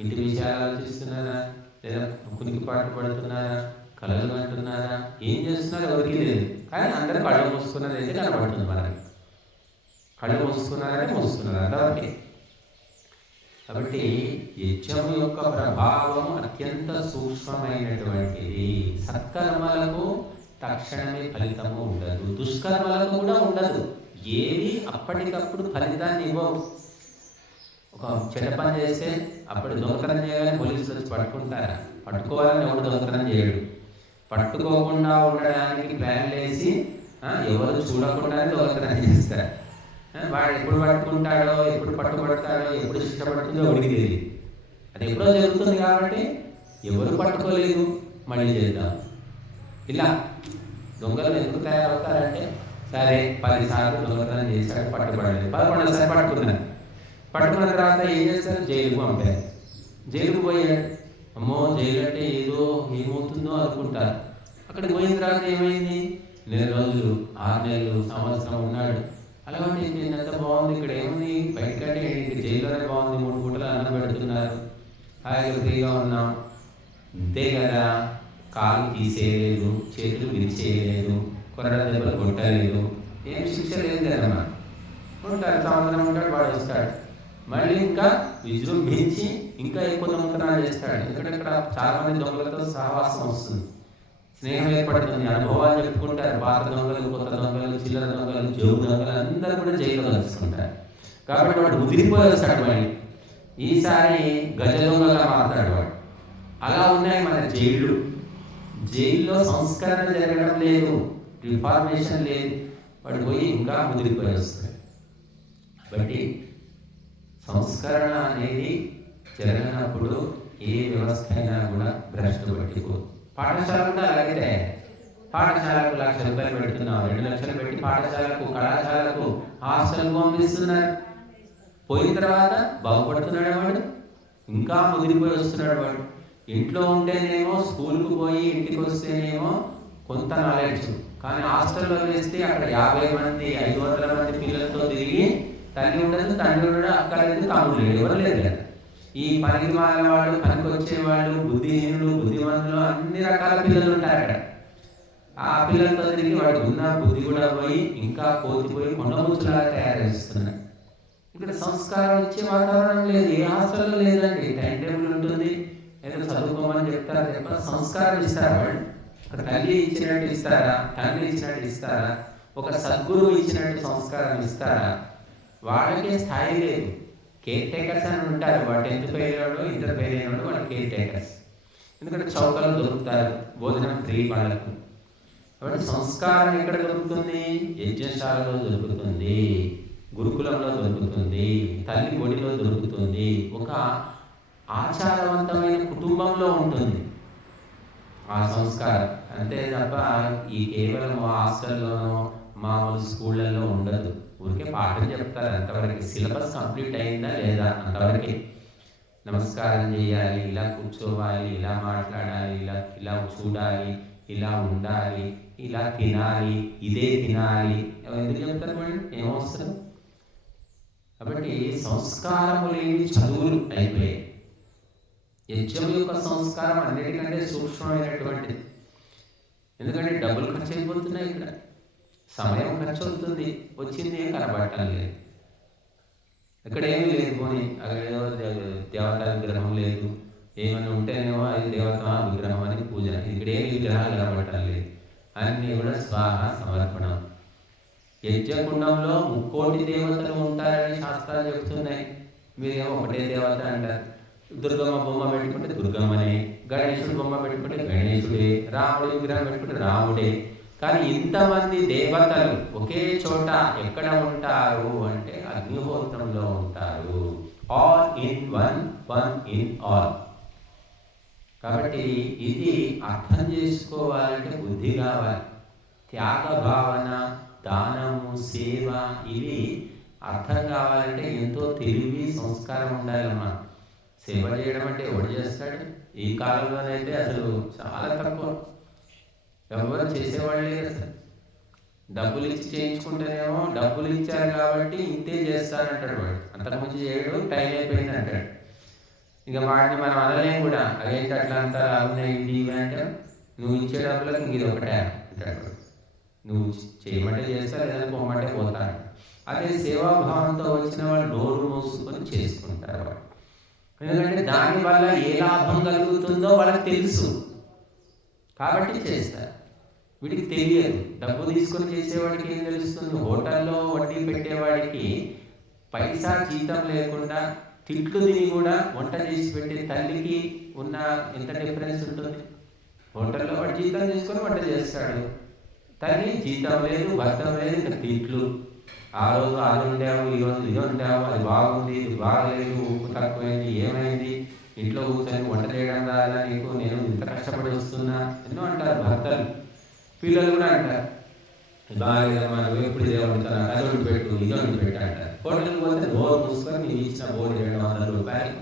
ఇంటి విషయాలు ఆలోచిస్తున్నారా? లేదా కునికి పాటు పడుతున్నారా? కళలు అంటున్నారా? ఏం చేస్తున్నారో ఎవరికి లేదు. కానీ అందరూ కళ్ళు మూసుకున్నది అయితే కనబడుతుంది మనకి. కళ్ళు మూసుకున్నారని మూసుకున్నారు అంతవరకే. కాబట్టి యజ్ఞం యొక్క ప్రభావం అత్యంత సూక్ష్మమైనటువంటిది. సత్కర్మలకు తక్షణమే ఫలితము ఉండదు, దుష్కర్మలకు కూడా ఉండదు. ఏవి అప్పటికప్పుడు ఫలితాన్ని ఇవ్వవు. ఒక చెడ్డ పని చేస్తే అప్పుడు దొంగతనం చేయాలని పోలీసులు వచ్చి పట్టుకుంటారా? పట్టుకోవాలని ఎవరు దొంగతనం చేయడు. పట్టుకోకుండా ఉండడానికి ప్లాన్ వేసి ఎవరు చూడకుండానే దొంగతనం చేస్తారు. వాడు ఎప్పుడు పట్టుకుంటాడో, ఎప్పుడు పట్టుబడతాడో, ఎప్పుడు శిక్ష పడుతుందో ఎవరికి తెలియదు. అది ఎప్పుడో జరుగుతుంది కాబట్టి ఎవరు పట్టుకోలేదు, మళ్ళీ చేద్దాం. ఇలా దొంగలు ఎందుకు తయారవుతారంటే, సరే 10 సార్లు దొంగతనం చేశాడు, పట్టుబడలేదు, 11వ సారి పట్టుకున్నాను. పట్టుకున్న తర్వాత ఏం చేస్తారు? జైలుకు పంపారు. జైలుకు పోయాడు. అమ్మో జైలు అంటే ఏదో ఏమవుతుందో అనుకుంటారు. అక్కడికి పోయిన తర్వాత ఏమైంది? 4 రోజులు, 6 నెలలు, సంవత్సరం ఉన్నాడు. అలాగే ఎంత బాగుంది, ఇక్కడ ఏముంది, బయటకంటే జైల్లోనే బాగుంది, 3 పూటలు అన్నం పెడుతున్నారు, హాయిగా ఫ్రీగా ఉన్నాం. అంతే కదా, కాలు తీసేయలేదు, చేతులు విరిచేయలేదు, కొరడ దెబ్బలు కొట్టలేదు, ఏం శిక్ష లేదు కదమ్మా. ఉంటాడు, సంవత్సరం ఉంటాడు, వాడు వస్తాడు. మళ్ళీ ఇంకా విజృంభించి ఇంకా ఎక్కువ దొంగతనాలు చేస్తాడు. ఎందుకంటే ఇక్కడ చాలా మంది దొంగలతో సహవాసం వస్తుంది, స్నేహం ఏర్పడుతుంది, అనుభవాలు చెప్పుకుంటారు. పాత దొంగలు, కొత్త దొంగలు, చిల్లర దొంగలు, జోగు దొంగలు అందరూ కూడా జైల్లో కలుసుకుంటారు. కాబట్టి వాడు ముదిరిపోయి వస్తాడు. మళ్ళీ ఈసారి గజ దొంగగా మారుతాడు వాడు. అలా ఉన్నాయి మన జైళ్ళు. జైల్లో సంస్కరణ జరగడం లేదు, రిఫార్మేషన్ లేదు. వాడు పోయి ఇంకా ముదిరిపోయి వస్తాడు. కాబట్టి సంస్కరణ అనేది జరగనప్పుడు ఏ వ్యవస్థ అయినా కూడా భ్రష్టు పట్టిపోదు. పాఠశాల కూడా అలాగే. పాఠశాలకు 1,00,000 రూపాయలు పెడుతున్నాం, 2 లక్షలు పెట్టి పాఠశాలకు, కళాశాలకు, హాస్టల్ పంపిస్తున్నారు. పోయిన తర్వాత బాగుపడుతున్నాడు వాడు, ఇంకా ముదిరిపోయి వస్తున్నాడు వాడు. ఇంట్లో ఉంటేనేమో, స్కూల్కు పోయి ఇంటికి వస్తేనేమో కొంత నాలెడ్జ్, కానీ హాస్టల్లో వేస్తే అక్కడ 50 మంది 500 మంది పిల్లలతో తిరిగి తల్లి ఉండదు, తండ్రి ఉండడు, అక్క లేదు, తమ్ముడు లేడు, ఎవరు లేదు కదా. ఈ పనికి మారిన వాళ్ళు, పనికి వచ్చేవాళ్ళు, బుద్ధిహీనులు, బుద్ధిమంతులు, అన్ని రకాల పిల్లలు ఉంటారు అక్కడ. ఆ పిల్లలతో తిరిగి వాడికి ఉన్న బుద్ధి కూడా పోయి ఇంకా కోతిపోయి కొండముచ్చులాగా తయారు చేస్తున్నాయి. ఇక్కడ సంస్కారం ఇచ్చే వాతావరణం లేదు, ఏ హాస్టల్లో లేదండి. టైం టేబుల్ ఉంటుంది, ఏదో చదువుకోమని చెప్తారా తప్ప సంస్కారం ఇస్తారా వాళ్ళు? ఒక తల్లి ఇచ్చినట్టు ఇస్తారా? తండ్రి ఇచ్చినట్టు ఇస్తారా? ఒక సద్గురువు ఇచ్చినట్టు సంస్కారం ఇస్తారా? వాళ్ళకే స్థాయి లేదు. కేర్ టేకర్స్ అని ఉంటారు. వాడు 10th ఫెయిల్ అయ్యాడు, ఇంటర్ ఫెయిల్ అయినాడు, వాళ్ళు కేర్ టేకర్స్. ఎందుకంటే చౌకలు దొరుకుతారు, భోజనం ఫ్రీ వాళ్ళకు. కాబట్టి సంస్కారం ఎక్కడ దొరుకుతుంది? యజ్ఞశాలలో దొరుకుతుంది, గురుకులంలో దొరుకుతుంది, తల్లి ఒడిలో దొరుకుతుంది, ఒక ఆచారవంతమైన కుటుంబంలో ఉంటుంది ఆ సంస్కారం. అంతే తప్ప ఈ కేవలం హాస్టల్లోనో మామూలు స్కూళ్ళల్లో ఉండదు. ఊరికే పాఠం చెప్తారు అంతవరకు. సిలబస్ కంప్లీట్ అయిందా లేదా అంతవరకే. నమస్కారం చేయాలి, ఇలా కూర్చోవాలి, ఇలా మాట్లాడాలి, ఇలా చూడాలి, ఇలా ఉండాలి, ఇలా తినాలి, ఇదే తినాలి, ఎందుకు చెప్తారు మళ్ళీ? ఏమవసరం? కాబట్టి సంస్కారము లేని చదువులు అయిపోయాయి. యజ్ఞం యొక్క సంస్కారం అన్నిటికంటే సూక్ష్మమైనటువంటిది. ఎందుకంటే డబ్బులు ఖర్చు అయిపోతున్నాయి, ఇక్కడ సమయం ఖర్చు అవుతుంది, వచ్చింది ఏం కనబడటం లేదు. ఇక్కడ ఏమీ లేదు, పోనీ అక్కడ ఏదో దేవతా విగ్రహం లేదు, ఏమైనా ఉంటేనేమో అది దేవతా విగ్రహం అని పూజ. ఇక్కడ ఏమి విగ్రహాలు కనబడటం లేదు, అన్నీ కూడా స్వాహ సమర్పణం. యజ్ఞకుండంలో 3,000,000 దేవతలు ఉంటారని శాస్త్రాలు చెప్తున్నాయి. మీరేమో ఒకటే దేవత అంటారు. దుర్గమ్మ బొమ్మ పెట్టుకుంటే దుర్గమ్మనే, గణేశుడు బొమ్మ పెట్టుకుంటే గణేశుడే, రాముడి విగ్రహం పెట్టుకుంటే రాముడే. కానీ ఇంతమంది దేవతలు ఒకే చోట ఎక్కడ ఉంటారు అంటే అగ్నిహోత్రంలో ఉంటారు. All in one, one in all. కాబట్టి ఇది అర్థం చేసుకోవాలంటే బుద్ధి కావాలి. త్యాగ భావన, దానము, సేవ, ఇవి అర్థం కావాలంటే ఎంతో తెలివి, సంస్కారం ఉండాలమ్మా. సేవ చేయడం అంటే ఎవడు చేస్తాడు? ఈ కాలంలోనైతే అసలు చాలా తక్కువ, ఎవరు చేసేవాళ్ళు లేరు అసలు. డబ్బులు ఇచ్చి చేయించుకుంటేనేమో డబ్బులు ఇచ్చారు కాబట్టి ఇంతే చేస్తానంటాడు వాడు, అంతకుముందు చేయడు, టైం అయిపోయింది అంటాడు. ఇక వాడిని మనం అనలేం కూడా. అదేంటి అట్లా అంతా ఉన్నాయి ఇది అంటే, నువ్వు ఇచ్చే డబ్బులకు ఇంక ఇది ఒకటే అంటాడు. నువ్వు చేయమంటే చేస్తా, లేదంటే పోమంటే పోతాడు. అదే సేవాభావంతో వచ్చిన వాళ్ళు నోరు మూసుకొని చేసుకుంటారు వాళ్ళు. ఎందుకంటే దానివల్ల ఏ లాభం కలుగుతుందో వాళ్ళకి తెలుసు కాబట్టి చేస్తారు. వీడికి తెలియదు. డబ్బు తీసుకొని చేసేవాడికి ఏం తెలుస్తుంది? హోటల్లో వడ్డీ పెట్టేవాడికి పైసా జీతం లేకుండా తిట్లు తిని కూడా వంట చేసి పెట్టే తల్లికి ఉన్న ఎంత డిఫరెన్స్ ఉంటుంది? హోటల్లో వాడు జీతం తీసుకొని వంట చేస్తాడు, తల్లి జీతం లేదు, భర్తం లేదు, ఇంకా తిట్లు. ఆ రోజు అది ఉండావు, ఈరోజు ఇది ఉండావు, అది బాగుంది, ఇది బాగలేదు, ఉప్పు తక్కువైంది, ఏమైంది, ఇంట్లో కూర్చొని వంట చేయడం రాదా నీకు, నేను ఇంత కష్టపడి వస్తున్నా, ఎన్నో అంటారు భర్తలు. పిల్లలు కూడా అంటారు, బాగాలేదమ్మా, నువ్వు ఎప్పుడు ఇదే వండుతున్నా, అది వండి పెట్టు, ఇది వండి పెట్టు అంటారు. హోటల్కి పోతే నోరు మూసుకొని నీవు ఇచ్చిన బోర్డు 200 రూపాయలు,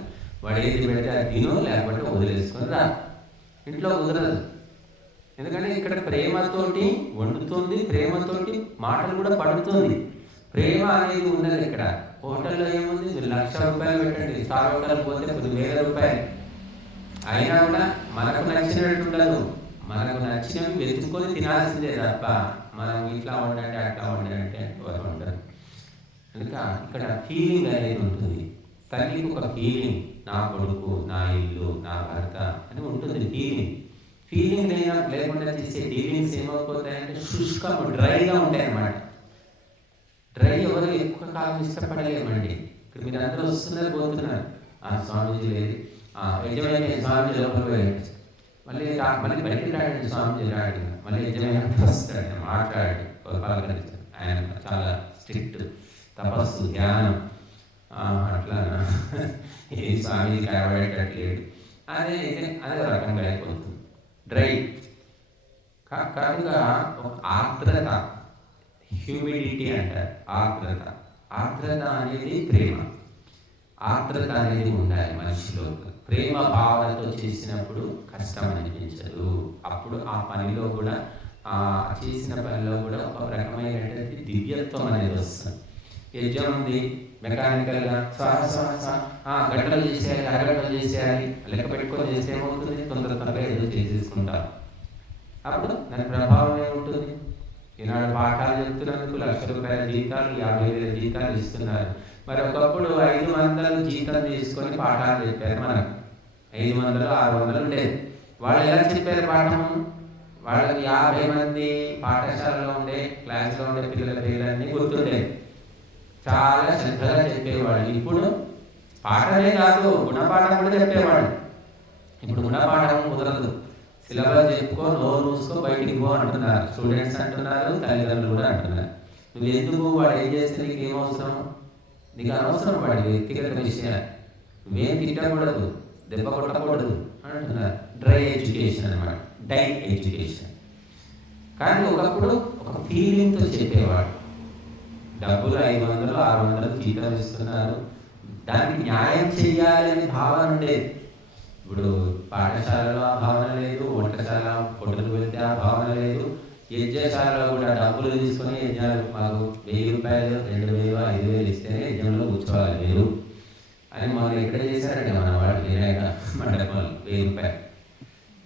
వాడు ఏది పెడితే అది తిను, లేకపోతే వదిలేసుకొని రా. ఇంట్లో కుదరదు. ఎందుకంటే ఇక్కడ ప్రేమతోటి వండుతుంది, ప్రేమతోటి మాటలు కూడా పడుతుంది. ప్రేమ అనేది ఉన్నది ఇక్కడ. హోటల్లో ఏముంది? మీరు 1,00,000 రూపాయలు పెట్టండి, స్టార్ హోటల్ పోతే 10,000 రూపాయలు అయినా కూడా మనకు నచ్చినట్టు ఉండదు. మనకు నచ్చినవి వెతుక్కొని తినాల్సిందే తప్ప మనం ఇట్లా ఉండండి అట్లా ఉండండి అంటే ఉండదు. ఇంకా ఇక్కడ ఫీలింగ్ అనేది ఉంటుంది. తల్లికి ఒక ఫీలింగ్, నా కొడుకు, నా ఇల్లు, నా భర్త అని ఉంటుంది ఫీలింగ్. ఫీలింగ్ లేకుండా చేసే డీలింగ్స్ ఏమైపోతాయంటే శుష్కము, డ్రైగా ఉంటాయి అన్నమాట. డ్రై ఎవరు ఎక్కువ కాలం ఇష్టపడలేమండి. ఇక్కడ మీరు అందరూ వస్తున్నారు, పోతున్నారు, స్వామీజీ లేదు, యజమైన స్వామీజీ లోపల పోయాడు, మళ్ళీ బయటికి రాడండి, స్వామీజీ రాడు, మళ్ళీ యజమైన వస్తాడు, మాట్లాడి పలకరిస్తాడు. ఆయన చాలా స్ట్రిక్ట్, తపస్సు, ధ్యానం, అట్లా ఏ స్వామీజీ కనబడేటట్లేడు. అదే రకంగా అయిపోతుంది, డ్రై. కనుక ఒక ఆర్ద్రత, హ్యూమిడిటీ అంటారు. ఆర్ద్రత అనేది ప్రేమ. ఆర్ద్రత అనేది ఉండాలి మనిషిలో. ప్రేమ భావనతో చేసినప్పుడు కష్టం అనిపించదు. అప్పుడు ఆ పనిలో కూడా, చేసిన పనిలో కూడా ఒక రకమైనటువంటి దివ్యత్వం అనేది వస్తుంది. యజ్ఞం ఉంది, మెకానికల్గా గంటలు చేసేయాలి, అరగంటలు చేసేయాలి, లెక్క పెట్టుకొని చేస్తే ఏమవుతుంది? తొందరగా ఏదో చేసేసుకుంటారు. అప్పుడు దాని ప్రభావం ఏముంటుంది? ఈనాడు పాఠాలు చెప్తున్నందుకు ₹1,00,000 జీతాలు, 50,000 జీతాలు ఇస్తున్నారు. మరి ఒకప్పుడు 500 జీతం తీసుకొని పాఠాలు చెప్పారు. మనకు 500, 600 ఉండేది. వాళ్ళు ఎలా చెప్పారు పాఠము? వాళ్ళకి 50 మంది పాఠశాలలో ఉండే క్లాస్లో ఉండే పిల్లల పేర్లన్నీ గుర్తుండేవి. చాలా శ్రద్ధగా చెప్పేవాళ్ళు. ఇప్పుడు పాఠమే కాదు, గుణపాఠం కూడా చెప్పేవాళ్ళు. ఇప్పుడు గుణపాఠం కుదరదు. సిలబస్ చెప్పుకో, నోరు మూసుకో, బయటికి పో అంటున్నారు. స్టూడెంట్స్ అంటున్నారు, తల్లిదండ్రులు కూడా అంటున్నారు. నువ్వు ఎందుకు, వాడు ఏం చేస్తే నీకు ఏమవసరం? నీకు అనవసరం వాడి వ్యక్తిగత విషయాలు. నువ్వేం తిట్టకూడదు, దెబ్బ కొట్టకూడదు అంటున్నారు. డ్రై ఎడ్యుకేషన్ అనమాట, డై ఎడ్యుకేషన్. కానీ ఒకప్పుడు ఒక ఫీలింగ్తో చెప్పేవాడు. డబ్బులు 500, 600 జీతం ఇస్తున్నారు, దానికి న్యాయం చేయాలని భావన ఉండేది. ఇప్పుడు పాఠశాలలో ఆ భావన లేదు, వంటశాల పొట్టుకు వెళ్తే ఆ భావన లేదు, యజ్ఞశాలలో కూడా డబ్బులు తీసుకొని యజ్ఞాలు మాకు ₹1000, ₹2000, ₹5000 ఇస్తేనే యజ్ఞంలో కూర్చోవాలి మీరు అని మనం ఎక్కడ చేశారండి మన వాళ్ళు వినాయక మండపంలో ₹1000.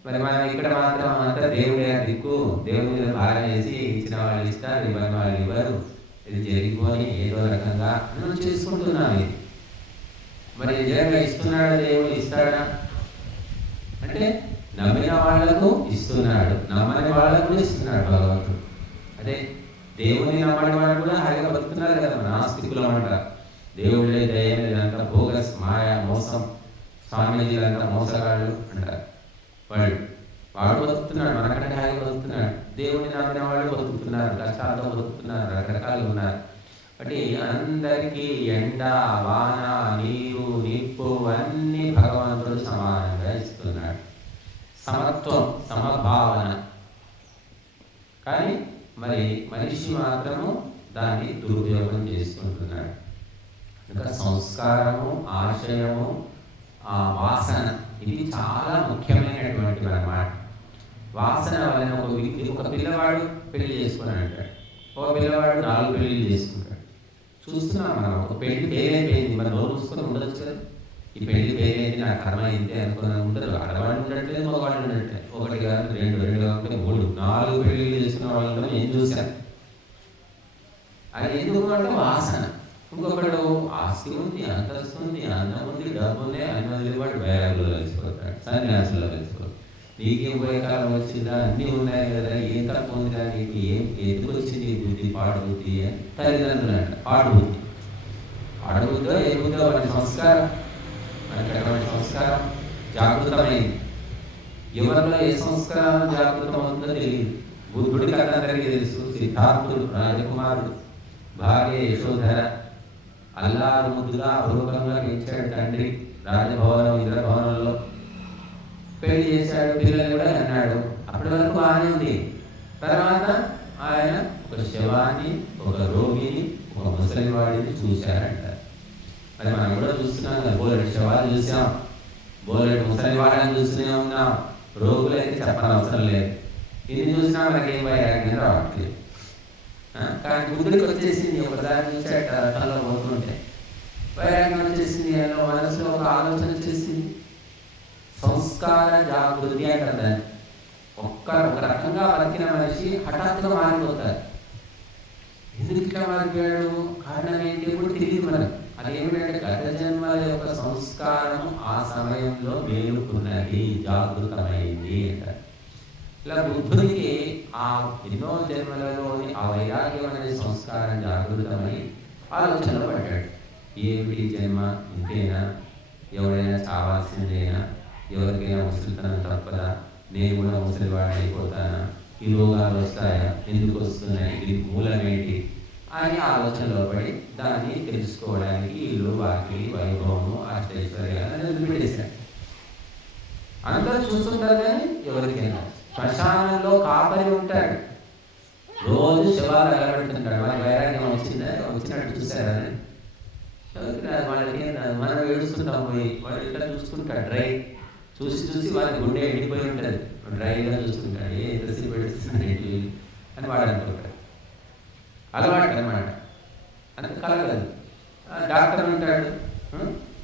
మరి మనం ఇక్కడ మాత్రం అంతా దేవుడే దిక్కు, దేవుడి మీద భారం వేసి ఇచ్చిన వాళ్ళు ఇస్తారు, ఇవ్వని వాళ్ళు ఇవ్వరు, ఇది జరిగిపోని ఏదో రకంగా మనం చేసుకుంటున్నాం. ఇది మరి నిజంగా ఇస్తున్నాడు దేవుడు? ఇస్తాడా అంటే నమ్మిన వాళ్లకు ఇస్తున్నాడు, నమ్మని వాళ్ళకు ఇస్తున్నాడు భగవంతుడు. అదే దేవుని నమ్మని వాళ్ళు కూడా హాయిగా బతుకుతున్నారు కదా. నాస్తికులు అంటారు, దేవుళ్ళే దయ్యం, ఇదంతా బోగస్, మాయ, మోసం, స్వామీజీలంతా మోసగాళ్ళు అంటారు. వాడు బతుకుతున్నాడు, మనకంటే హాయిగా బతుకుతున్నాడు. దేవుడిని నమ్మిన వాళ్ళు బతుకుతున్నారు, కష్టాలతో బతుకుతున్నారు, రకరకాలు ఉన్నారు. అంటే అందరికీ ఎండ, వాన, నీరు, నిప్పు అన్నీ భగవంతుడు సమానంగా ఇస్తున్నాడు. సమత్వం, సమభావన. కానీ మరి మనిషి మాత్రము దాన్ని దురుపయోగం చేసుకుంటున్నాడు. ఇంకా సంస్కారము, ఆశయము, వాసన, ఇది చాలా ముఖ్యమైనటువంటివి అన్నమాట. వాసన వలన ఒక పిల్లవాడు పెళ్లి చేసుకుని అంటాడు, ఒక పిల్లవాడు 4 పెళ్లి చేసుకుంటాడు. చూస్తున్నాం మనం. ఒక పెళ్లి పేరైపోయింది, మరి నోరు చూసుకొని ఉండొచ్చు కదా. ఈ పెళ్లి పేరైంది, నా కర్మ అయింది అనుకుని ఉండదు. ఆడవాళ్ళు ఉండట్లేదు, మగవాళ్ళు ఉండట్లేదు. 1 కాదు, 2, 2 కాకుండా 3, 4 పెళ్లిళ్ళు చేసుకున్న వాళ్ళలో నేను చూశాను. అది ఎందుకు అంటే వాసన. ఇంకొకడు ఆస్తి ఉంది, అంతస్తు ఉంది, అందం ఉంది, డబ్బు ఉంది, అన్ని వాడు వేరేలో కలిసిపోతాడు, సన్యాసులో కలిసిపోతాడు. నీకేం పోయే కాలం వచ్చిందా? అన్నీ ఉన్నాయి కదా, ఏం తక్కువ ఉందిరా నీకు, ఎందుకు వచ్చింది బుద్ధి, పాడు బుద్ధి అని తల్లిదండ్రులు అంట. పాడు బుద్ధి, పాడు బుద్ధో ఏ బుద్ధో వాటి సంస్కారం, మనకి అటువంటి సంస్కారం జాగృతమైంది. ఎవరిలో ఏ సంస్కారం జాగృతం అవుతుందో తెలియదు. బుద్ధుడికి అందరికీ తెలుసు. సిద్ధార్థుడు రాజకుమారుడు, భార్య యశోధర, అల్లారు ముద్దుగా అపరూపంగా పెంచాడు తండ్రి. రాజభవనం, ఇంద్రభవనంలో పెళ్లి చేశాడు, పిల్లలు కూడా అన్నాడు. అప్పటి వరకు బాగానే ఉంది. తర్వాత ఆయన ఒక శవాన్ని, ఒక రోగిని, ఒక ముసలివాడిని చూశారంట. మరి మనం కూడా చూస్తున్నాం కదా, బోలెడు శవాలు చూసాం, బోలెడు ముసలివాళ్ళని చూస్తూనే ఉన్నాం. రోగులైతే చెప్పనవసరం లేదు. ఇది చూసినా మనకేం వైరాగ్యం రావట్లేదు. కానీ బుద్ధుడికి వచ్చేసింది, ఒకసారి చూసాట తనలో పోతుంటే వైరాగ్యం వచ్చేసింది, మనసులో ఒక ఆలోచన వచ్చేసింది. సంస్కార జాగృతి అంటారు దాన్ని. ఒక రకంగా బతికిన మనిషి హఠాత్తుగా మారిపోతారు. ఎందుకు ఇట్లా మారిపోయాడు, కారణం ఏంటి కూడా తెలియదు మనకు. అదేమిటంటే గత జన్మల యొక్క సంస్కారం ఆ సమయంలో మేలుకున్నది, జాగృతమైంది అంటారు. ఇలా బుద్ధుడికి ఆ ఎన్నో జన్మలలోని ఆ వైరాగ్యం అనే సంస్కారం జాగృతమై ఆలోచనలో పడ్డాడు. ఏమిటి జన్మ, ఇంతేనా, ఎవరైనా చావాల్సిందేనా, ఎవరికైనా ముసలితనం తప్పదా, నేను కూడా ముసలివాడిని అయిపోతానా, ఈ రోగాలు వస్తాయా, ఎందుకు వస్తున్నాయి, ఇది మూలమేంటి అని ఆలోచనలో పడి దాన్ని తెలుసుకోవడానికి ఇల్లు, వాకిలి, వైభవము, అష్టైశ్వర్యాలను వదిలిపెట్టేశాడు. అందరూ చూస్తుంటారు కానీ ఎవరికైనా. శ్మశానంలో కాపరి ఉంటాడు, రోజు శవాలు ఎగబెడుతుంటాడు. వాళ్ళకి వైరాగ్యం వచ్చినట్టు చూశారని వాళ్ళకి మనం ఏడుస్తుంటాం పోయి, వాడు ఇట్లా చూస్తుంటాడు. డ్రై చూసి వాళ్ళకి గుండె ఎండిపోయి ఉంటుంది, డ్రైగా చూస్తుంటాడు. ఎంతసేపు ఏడుస్తున్నాడు ఏంటి అని వాడు అనుకుంటాడు. అలవాటు అన్నమాట, అంత కలగదు. డాక్టర్ ఉంటాడు,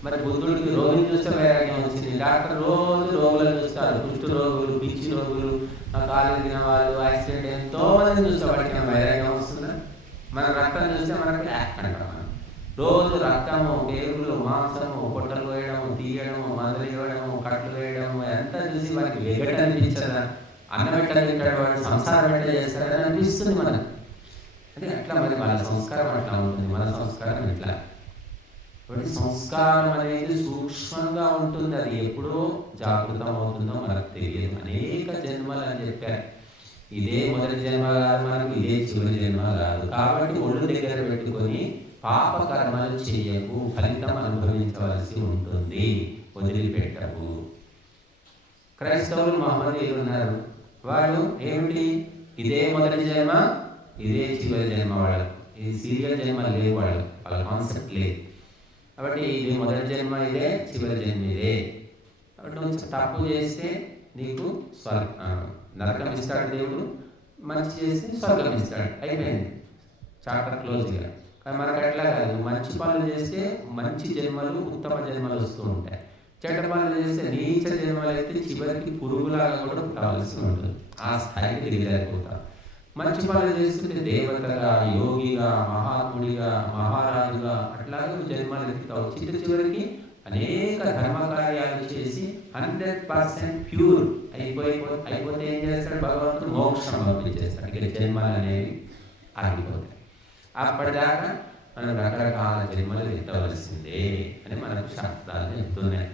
మరి బుద్ధుడికి రోగిని చూస్తే వైరాగ్యం వచ్చింది. డాక్టర్ రోజు రోగులను చూస్తారు, కుష్ఠ రోగులు, పిచ్చి రోగులు, ఆ కాలు దిగిన వాళ్ళు యాక్సిడెంట్ ఎంతో మందిని చూస్తే వాడికి వైరాగ్యం వస్తుందా? మన రక్తం చూస్తే మనకి అంటాం. మనం రోజు రక్తము, పేగులు, మాంసము, పొట్టలు వేయడము, తీయడము, మందులు ఇవ్వడము, కట్లు వేయడము ఎంత చూసి వాడికి వెగట అనిపించదా? అన్నం ఎట్లా తింటాడు వాడు, సంసారం ఎట్లా చేస్తాడని అనిపిస్తుంది మనకు. అంటే అట్లా మరి వాళ్ళ సంస్కారం అట్లా ఉంటుంది, మన సంస్కారం ఇట్లా. కాబట్టి సంస్కారం అనేది సూక్ష్మంగా ఉంటుంది, అది ఎప్పుడో జాగృతం అవుతుందో మనకు తెలియదు. అనేక జన్మలు అని చెప్పారు. ఇదే మొదటి జన్మ కాదు మనకు, ఇదే చివరి జన్మ కాదు. కాబట్టి ఒళ్ళు దగ్గర పెట్టుకొని పాప కర్మలు చేయకు, ఫలితం అనుభవించవలసి ఉంటుంది, వదిలిపెట్టకు. క్రైస్తవులు మహమ్మదీయులు ఉన్నారు, వాళ్ళు ఏమిటి, ఇదే మొదటి జన్మ, ఇదే చివరి జన్మ. వాళ్ళకు ఇది సీరియల్ జన్మ లేవు, వాళ్ళ కాన్సెప్ట్ లేదు. కాబట్టి ఇది మొదటి జన్మ ఇదే, చివరి జన్మ ఇదే. కాబట్టి నువ్వు తప్పు చేస్తే నీకు నరకం ఇస్తాడు దేవుడు, మంచి చేస్తే స్వర్గం ఇస్తాడు, అయిపోయింది, చాప్టర్ క్లోజ్గా. కానీ మనకు అట్లా కాదు, మంచి పనులు చేస్తే మంచి జన్మలు, ఉత్తమ జన్మలు వస్తూ ఉంటాయి. చెడ్డ పనులు చేస్తే నీచ జన్మలు అయితే చివరికి పురుగులాగా కూడా కావాల్సి ఉంటుంది, ఆ స్థాయికి దిగలేకపోతాం. మంచి పనులు చేస్తుంటే దేవతగా, యోగిగా, మహాత్ముడిగా, మహారాజుగా అట్లాగే జన్మలు ఎత్తుతావు. చివరికి అనేక ధర్మ కార్యాలు చేసి 100% ప్యూర్ అయిపోతే ఏం చేస్తాడు భగవంతుడు? మోక్షం పంపించేస్తాడు. ఇక జన్మలు అనేవి ఆగిపోతాయి. అప్పటిదాకా మనం రకరకాల జన్మలు ఎత్తవలసిందే అని మనకు శాస్త్రాలు చెప్తున్నాయి.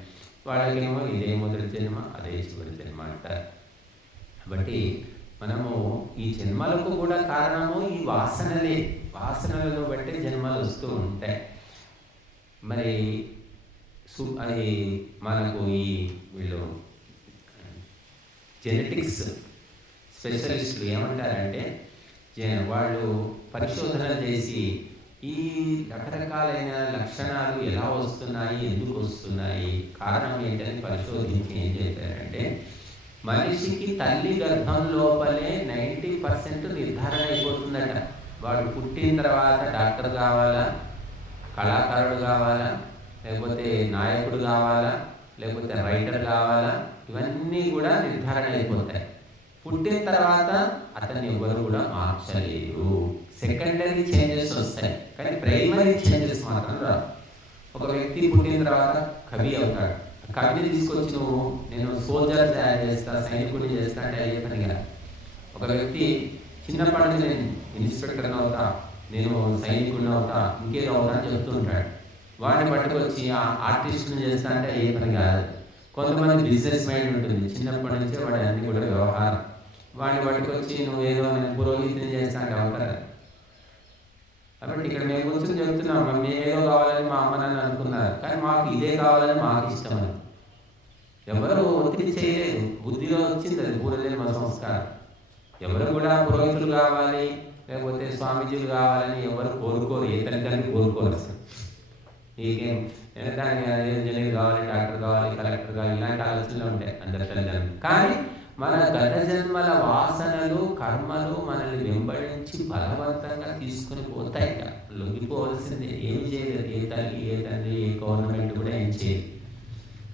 వాళ్ళకేమో ఇదే మొదటి జన్మ, అదే చివరి జన్మ అంటారు. కాబట్టి మనము ఈ జన్మలకు కూడా కారణము ఈ వాసనలే. వాసనలను బట్టి జన్మలు వస్తూ ఉంటాయి. మరి అది మనకు ఈ వీళ్ళు జెనెటిక్స్ స్పెషలిస్టులు ఏమంటారంటే, వాళ్ళు పరిశోధనలు చేసి ఈ రకరకాలైన లక్షణాలు ఎలా వస్తున్నాయి, ఎందుకు వస్తున్నాయి, కారణం ఏంటని పరిశోధించి ఏం చేశారంటే, మనిషికి తల్లి గర్భం లోపలే 90% నిర్ధారణ అయిపోతుందట. వాడు పుట్టిన తర్వాత డాక్టర్ కావాలా, కళాకారుడు కావాలా, లేకపోతే నాయకుడు కావాలా, లేకపోతే రైటర్ కావాలా, ఇవన్నీ కూడా నిర్ధారణ అయిపోతాయి. పుట్టిన తర్వాత అతన్ని ఎవరు కూడా మార్చలేరు. సెకండరీ చేంజెస్ వస్తాయి, కానీ ప్రైమరీ చేంజెస్ మాత్రం రావు. ఒక వ్యక్తి పుట్టిన తర్వాత కవి అవుతాడు. కవిని తీసుకొచ్చి నువ్వు నేను సోల్జర్ తయారు చేస్తా, సైనికుడిని చేస్తా అంటే అయ్యే పని కాదు. ఒక వ్యక్తి చిన్నప్పటి నేను ఇన్స్పెక్టర్ని అవుతా, నేను సైనికుడిని అవుతా, ఇంకేదో అవుతా అని చెప్తుంటాడు. వాడిని పట్టుకొచ్చి ఆర్టిస్ట్ని చేస్తా అంటే అయ్యే పని కాదు. కొంతమంది బిజినెస్ మైండ్ ఉంటుంది, చిన్నప్పటి నుంచే వాడి అన్ని కూడా వ్యవహారం. వాడిని పట్టుకొచ్చి నువ్వు ఏదో నేను పురోహితుని చేస్తా అంటే అవుతారు. కాబట్టి ఇక్కడ మేము కూర్చొని చెప్తున్నాం, మేమేదో కావాలని మా అమ్మ నాన్న అనుకున్నారు, కానీ మాకు ఇదే కావాలని మాకు ఇష్టమని. ఎవరు ఒత్తిడి చేయలేదు, బుద్ధిలో వచ్చింది అది పూర్వజన్మ సంస్కారం. ఎవరు కూడా పురోహితులు కావాలి, లేకపోతే స్వామీజీలు కావాలని ఎవరు కోరుకోరు, ఏ తల్లిదండ్రులు కోరుకోరు. నీకేం దానికి ఇంజనీర్ కావాలి, డాక్టర్ కావాలి, కలెక్టర్ కావాలి, ఇలాంటి ఆలోచనలు ఉంటాయి అందరి తల్లిదండ్రులు. కానీ మన గత జన్మల వాసనలు, కర్మలు మనల్ని వెంబడించి బలవంతంగా తీసుకుని పోతాయి. లొంగిపోవలసిందే, ఏం చేయలేదు ఏ తల్లి, ఏ తండ్రి, ఏ గవర్నమెంట్ కూడా ఏం చేయదు.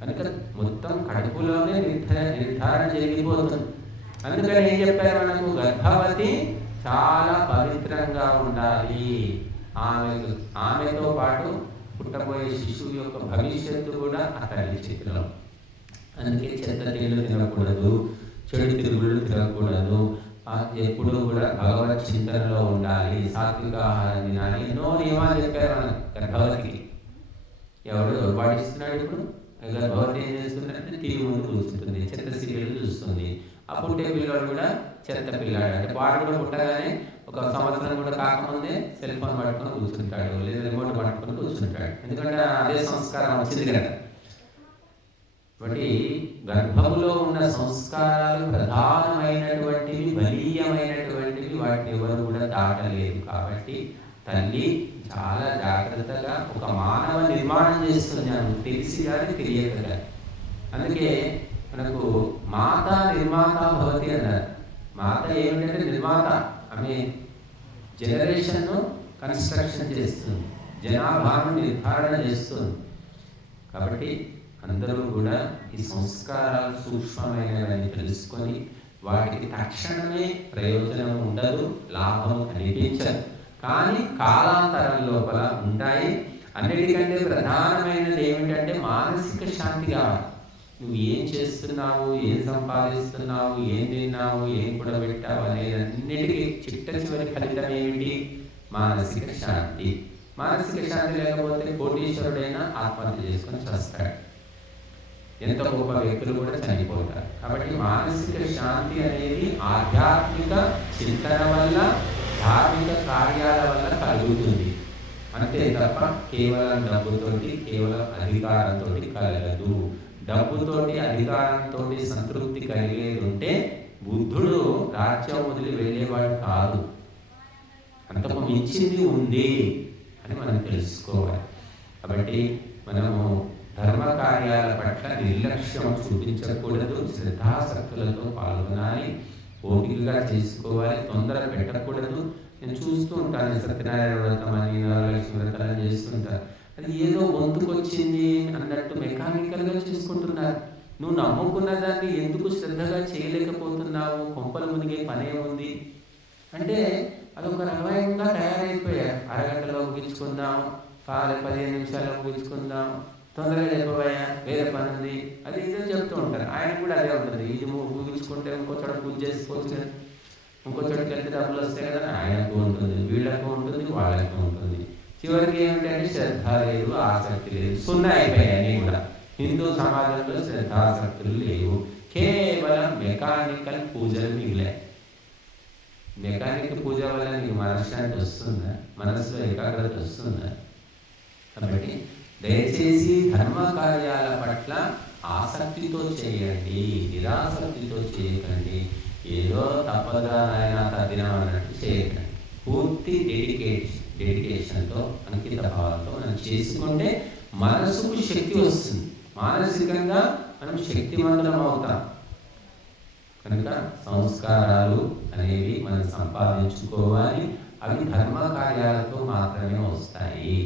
కనుక మొత్తం కడుపులోనే నిర్ధారణ జరిగిపోతుంది. అందుకని ఏం చెప్పారు మనకు, గర్భవతి చాలా పవిత్రంగా ఉండాలి. ఆమెతో పాటు పుట్టబోయే శిశువు యొక్క భవిష్యత్తు కూడా ఆ తల్లి చేతిలో. అందుకే చెత్త తిండ్లు తినకూడదు, చెడు తిరుగుళ్ళు తినకూడదు, ఎప్పుడూ కూడా భగవత్ చింతనలో ఉండాలి, సాత్విక ఆహారం తినాలి. ఎన్నో నియమాలు చెప్పారు మన గర్భవతికి. ఎవడు పాటిస్తున్నాడు ఇప్పుడు? గర్భవతి ఏం చేస్తుందంటే టీవీ ముందు కూర్చుంటుంది, చెత్త సీరియల్ చూస్తుంది. ఆ పుట్టే పిల్లాడు కూడా చెత్త పిల్లాడు, అంటే వాడు కూడా పుట్టగానే ఒక సంవత్సరం కూడా కాకముందే సెల్ ఫోన్ పట్టుకొని కూర్చుంటాడు, లేదా రిమోట్ పట్టుకొని కూర్చుంటాడు. ఎందుకంటే అదే సంస్కారం వచ్చింది కదా. కాబట్టి గర్భంలో ఉన్న సంస్కారాలు ప్రధానమైనటువంటివి, బలీయమైనటువంటివి, వాటిని ఎవరు కూడా దాటలేరు. కాబట్టి తల్లి చాలా జాగ్రత్తగా ఒక మానవ నిర్మాణం చేస్తుంది, తెలిసి కానీ తెలియక కానీ. అందుకే మనకు మాత నిర్మాత భవతి అన్నారు. మాత ఏమిటంటే నిర్మాత, ఆమె జనరేషన్ను కన్స్ట్రక్షన్ చేస్తుంది, జనాభాను నిర్ధారణ చేస్తుంది. కాబట్టి అందరూ కూడా ఈ సంస్కారాలు సూక్ష్మమైనవని తెలుసుకొని వాటికి తక్షణమే ప్రయోజనం ఉండదు, లాభం కనిపించదు, కానీ కాలాంతరం లోపల ఉంటాయి. అన్నిటికంటే ప్రధానమైనది ఏమిటంటే మానసిక శాంతి కావాలి. నువ్వు ఏం చేస్తున్నావు, ఏం సంపాదిస్తున్నావు, ఏం తిన్నావు, ఏం కూడబెట్టావు అనేది అన్నిటికీ చిట్ట చివరి ఫలితం ఏమిటి? మానసిక శాంతి. మానసిక శాంతి లేకపోతే కోటీశ్వరుడైనా ఆత్మహత్య చేసుకొని చేస్తాడు, ఎంత గొప్ప వ్యక్తులు కూడా చనిపోతారు. కాబట్టి మానసిక శాంతి అనేది ఆధ్యాత్మిక చింతన వల్ల, ధార్మిక కార్యాల వల్ల కలుగుతుంది, అంతే తప్ప కేవలం డబ్బుతోటి, కేవలం అధికారంతో కలగదు. డబ్బుతోటి, అధికారంతో సంతృప్తి కలిగేది ఉంటే బుద్ధుడు రాజ్యం వదిలి వెళ్ళేవాడు కాదు. అంతకు మించింది ఉంది అని మనం తెలుసుకోవాలి. కాబట్టి మనము ధర్మ కార్యాల పట్ల నిర్లక్ష్యం చూపించకూడదు, శ్రద్ధాశక్తులతో పాల్గొనాలి, ఓపికగా చేసుకోవాలి, తొందర పెట్టకూడదు. నేను చూస్తూ ఉంటాను, సత్యనారాయణ వ్రతం అని, నవలక్ష్మి వ్రతాలు చేస్తుంటారు. అది ఏదో వంతుకొచ్చింది అన్నట్టు మెకానికల్గా చేసుకుంటున్నారు. నువ్వు నమ్ముకున్న దాన్ని ఎందుకు శ్రద్ధగా చేయలేకపోతున్నావు? కొంపలు మునిగే పనే ఉంది అంటే అదొక రకమైనగా తయారైపోయారు. అరగంటలో ముగించుకుందాం, 15 నిమిషాల్లో ముగించుకుందాం, తొందరగా చెప్పబోయా, వేరే పని ఉంది, అది ఇదే చెప్తూ ఉంటారు. ఆయన కూడా అదే ఉంటుంది, ఇది ముగించుకుంటే ఇంకో చోట పూజ చేసుకోవచ్చు కదా, ఇంకో చోటుకి వెళ్తే డబ్బులు వస్తాయి కదా, ఆయనకు ఉంటుంది, వీళ్ళకు ఉంటుంది, వాళ్ళకు ఉంటుంది. చివరికి ఏమిటంటే శ్రద్ధ లేదు, ఆసక్తి లేదు, సున్నా అయిపోయాయి కూడా. హిందూ సమాజంలో శ్రద్ధాసక్తులు లేవు, కేవలం మెకానికల్ పూజలు మిగిలాయి. మెకానిక్ పూజ వల్ల నీకు మనశ్శాంతి వస్తుందా? మనసులో ఏకాగ్రత వస్తుందా? కాబట్టి దయచేసి ధర్మ కార్యాల పట్ల ఆసక్తితో చేయండి, నిరాసక్తితో చేయకండి. ఏదో తప్పదా ఆయన తద్దినం అన్నట్టు చేయకండి. పూర్తి డెడికేషన్తో, అంకిత భావంతో మనం చేసుకుంటే మనసుకు శక్తి వస్తుంది, మానసికంగా మనం శక్తివంతం అవుతాం. కనుక సంస్కారాలు అనేవి మనం సంపాదించుకోవాలి. అవి ధర్మ కార్యాలతో మాత్రమే వస్తాయి.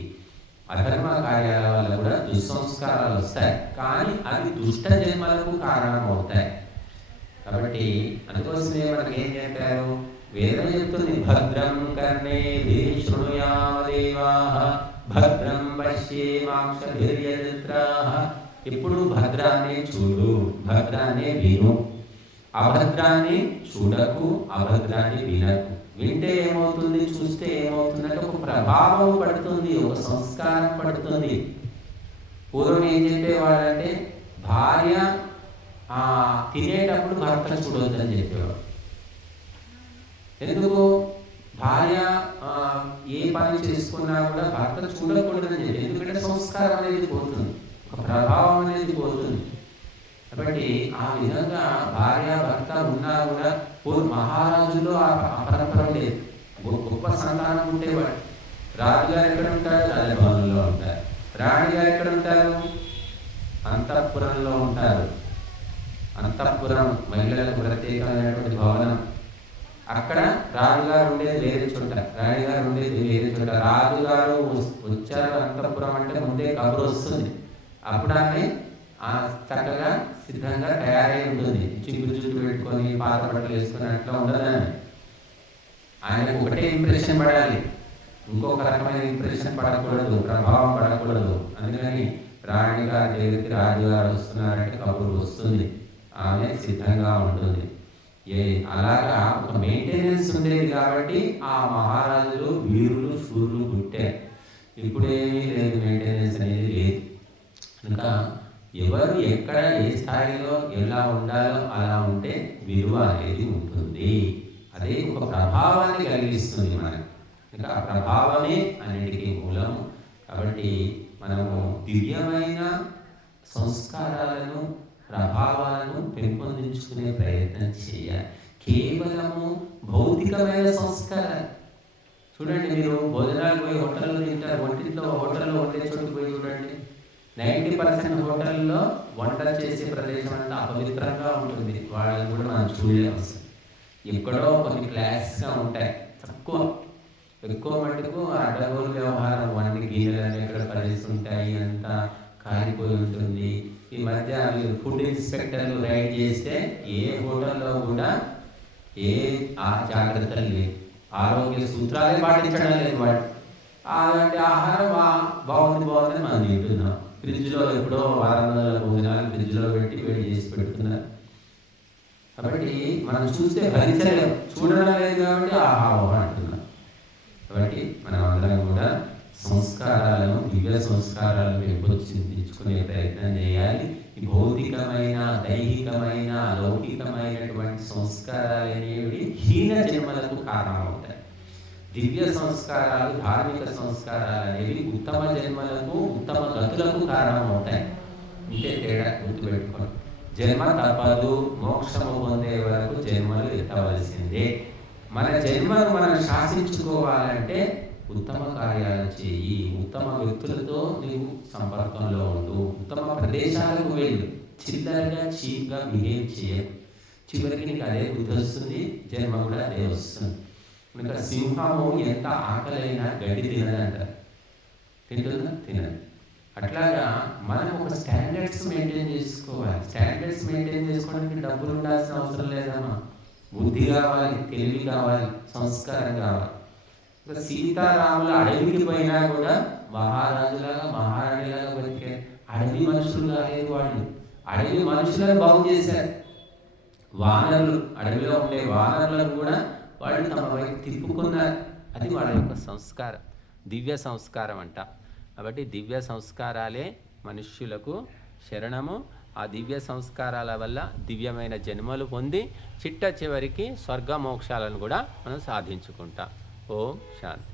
అధర్మ కార్యాల వల్ల కూడా దుస్సంస్కారాలు వస్తాయి, కానీ అవి దుష్ట జన్మలకు కారణం అవుతాయి. కాబట్టి అందుకోసమే మనకి ఏం చెప్పారు? వేదం చెప్తుంది, భద్రం కర్ణేభిః శృణుయామదేవాః భద్రం పశ్యేమాక్షభిర్యజత్రాః. ఇప్పుడు భద్రాన్ని చూడు, భద్రాన్ని విను, అభద్రాన్ని చూడకు, అభద్రాన్ని వినకు. వింటే ఏమవుతుంది, చూస్తే ఏమవుతుందంటే ఒక ప్రభావం పడుతుంది, ఒక సంస్కారం పడుతుంది. పూర్వం ఏం చెప్పేవాడంటే భార్య తినేటప్పుడు భర్త చూడొద్దని చెప్పేవాడు. ఎందుకు? భార్య ఏ పని చేసుకున్నా కూడా భర్త చూడకూడదని చెప్పి, ఎందుకంటే సంస్కారం అనేది పోతుంది, ఒక ప్రభావం అనేది పోతుంది. కాబట్టి ఆ విధంగా భార్య భర్త ఉన్నా కూడా మహారాజుల్లో ఆ పరంపర లేదు. గొప్ప సంతానం ఉండేవాడు. రాజుగారు ఎక్కడ ఉంటారు? రాజభవనంలో ఉంటారు. రాణిగారు ఎక్కడ ఉంటారు? అంతఃపురంలో ఉంటారు. అంతఃపురం మహిళలకు ప్రత్యేకమైనటువంటి భవనం. అక్కడ రాజుగారు ఉండేది వేరే చోట, రాణిగారు ఉండేది వేరే చోట. రాజుగారు వచ్చారు అంతఃపురం అంటే ముందే కబురు వస్తుంది. అప్పుడు ఆమె చక్కగా సిద్ధంగా తయారై ఉంటుంది. చిగురు చుట్టూ పెట్టుకొని, పాత బట్టలు వేసుకొని అట్లా ఉండదని. ఆయనకు ఒకటే ఇంప్రెషన్ పడాలి, ఇంకొక రకమైన ఇంప్రెషన్ పడకూడదు, ప్రభావం పడకూడదు. అందుకని రాణిగారి దగ్గరికి రాజుగారు వస్తున్నారంటే కబురు వస్తుంది, ఆమె సిద్ధంగా ఉంటుంది. అలాగా ఒక మెయింటెనెన్స్ ఉండేది. కాబట్టి ఆ మహారాజులు వీరులు శూరులు పుట్టారు. ఇప్పుడేమీ లేదు, మెయింటెనెన్స్ అనేది లేదు. ఇంకా ఎవరు ఎక్కడ ఏ స్థాయిలో ఎలా ఉండాలో అలా ఉంటే విలువ అనేది ఉంటుంది. అదే ఒక ప్రభావాన్ని కలిగిస్తుంది మనకు. ఇంకా ఆ ప్రభావమే అన్నిటికీ మూలం. కాబట్టి మనము దివ్యమైన సంస్కారాలను, ప్రభావాలను పెంపొందించుకునే ప్రయత్నం చేయాలి. కేవలము భౌతికమైన సంస్కారాలు చూడండి. మీరు భోజనాలు పోయి హోటల్లో తింటారు, హోటల్లో వండే చోటుకు పోయి చూడండి. 90% హోటల్లో వంట చేసే ప్రదేశం అంతా అపవిత్రంగా ఉంటుంది. వాళ్ళని కూడా మనం చూడలేము. ఎక్కడో కొన్ని క్లాస్గా ఉంటాయి, ఎక్కువ మటుకు అడ్డగోలు వ్యవహారం. వండి గిన్నెలు ఎక్కడ పడేసి ఉంటాయి, అంతా కాలిపోయి ఉంటుంది. ఈ మధ్య మీరు ఫుడ్ ఇన్స్పెక్టర్లు రైడ్ చేస్తే ఏ హోటల్లో కూడా ఏ ఆ జాగ్రత్తలు లేవు, ఆరోగ్య సూత్రాలే పాటించడం లేదు. వాడు అలాంటి ఆహారం బాగుందని మనం తింటున్నాం. ఫ్రిడ్జ్లో ఎప్పుడో వారం రోజుల భోజనాలు ఫ్రిడ్జ్లో పెట్టి వేడి చేసి పెడుతున్నారు. కాబట్టి మనం చూస్తే భరించలేము, చూడడం లేదు కాబట్టి ఆహా అంటున్నాం. కాబట్టి మనం అందరం కూడా సంస్కారాలను, దివ్య సంస్కారాలను పెంపొందించుకునే ప్రయత్నం చేయాలి. ఈ భౌతికమైన, దైహికమైన, లౌకికమైనటువంటి సంస్కారాలు అనేవి హీన జన్మలకు కారణమవుతాయి. దివ్య సంస్కారాలు, ధార్మిక సంస్కారాలు అనేవి ఉత్తమ జన్మలకు, ఉత్తమ గతులకు కారణమవుతాయి. ఇంతే తేడా గుర్తుపెట్టుకోండి. జన్మ తప్పదు, మోక్షము పొందే వరకు జన్మలు ఎత్తవలసిందే. మన జన్మను మనం శాసించుకోవాలంటే ఉత్తమ కార్యాలు చేయి, ఉత్తమ వ్యక్తులతో నీవు సంపర్కంలో ఉండు, ఉత్తమ ప్రదేశాలకు వెళ్ళు, చిల్లరగా చీప్గా బిహేవ్ చేయకు. చివరికి నీకు అదే బుద్ధి వస్తుంది, జన్మ కూడా అదే వస్తుంది. కనుక సింహము ఎంత ఆకలైనా గడ్డి తినదంట, తింటుందా? తినదు. అట్లాగా మనం ఒక స్టాండర్డ్స్ మెయింటైన్ చేసుకోవాలి. స్టాండర్డ్స్ మెయింటైన్ చేసుకోవడానికి డబ్బులు ఉండాల్సిన అవసరం లేదమ్మా. బుద్ధి కావాలి, తెలివి కావాలి, సంస్కారం కావాలి. సీతారాముల అడవికి పోయినా కూడా మహారాజులాగా, మహారాణిలాగా బతికారు. అడవి మనుషులు కాలేదు వాళ్ళు, అడవి మనుషులను బాగు చేశారు. వానరులు, అడవిలో ఉండే వానరులను కూడా వాళ్ళు తమ వైపు తిప్పుకున్నారు. అది వాళ్ళ యొక్క సంస్కారం, దివ్య సంస్కారం అంట. కాబట్టి దివ్య సంస్కారాలే మనుష్యులకు శరణము. ఆ దివ్య సంస్కారాల వల్ల దివ్యమైన జన్మలు పొంది చిట్ట చివరికి స్వర్గ మోక్షాలను కూడా మనం సాధించుకుంటాం. ఓం శాంతి.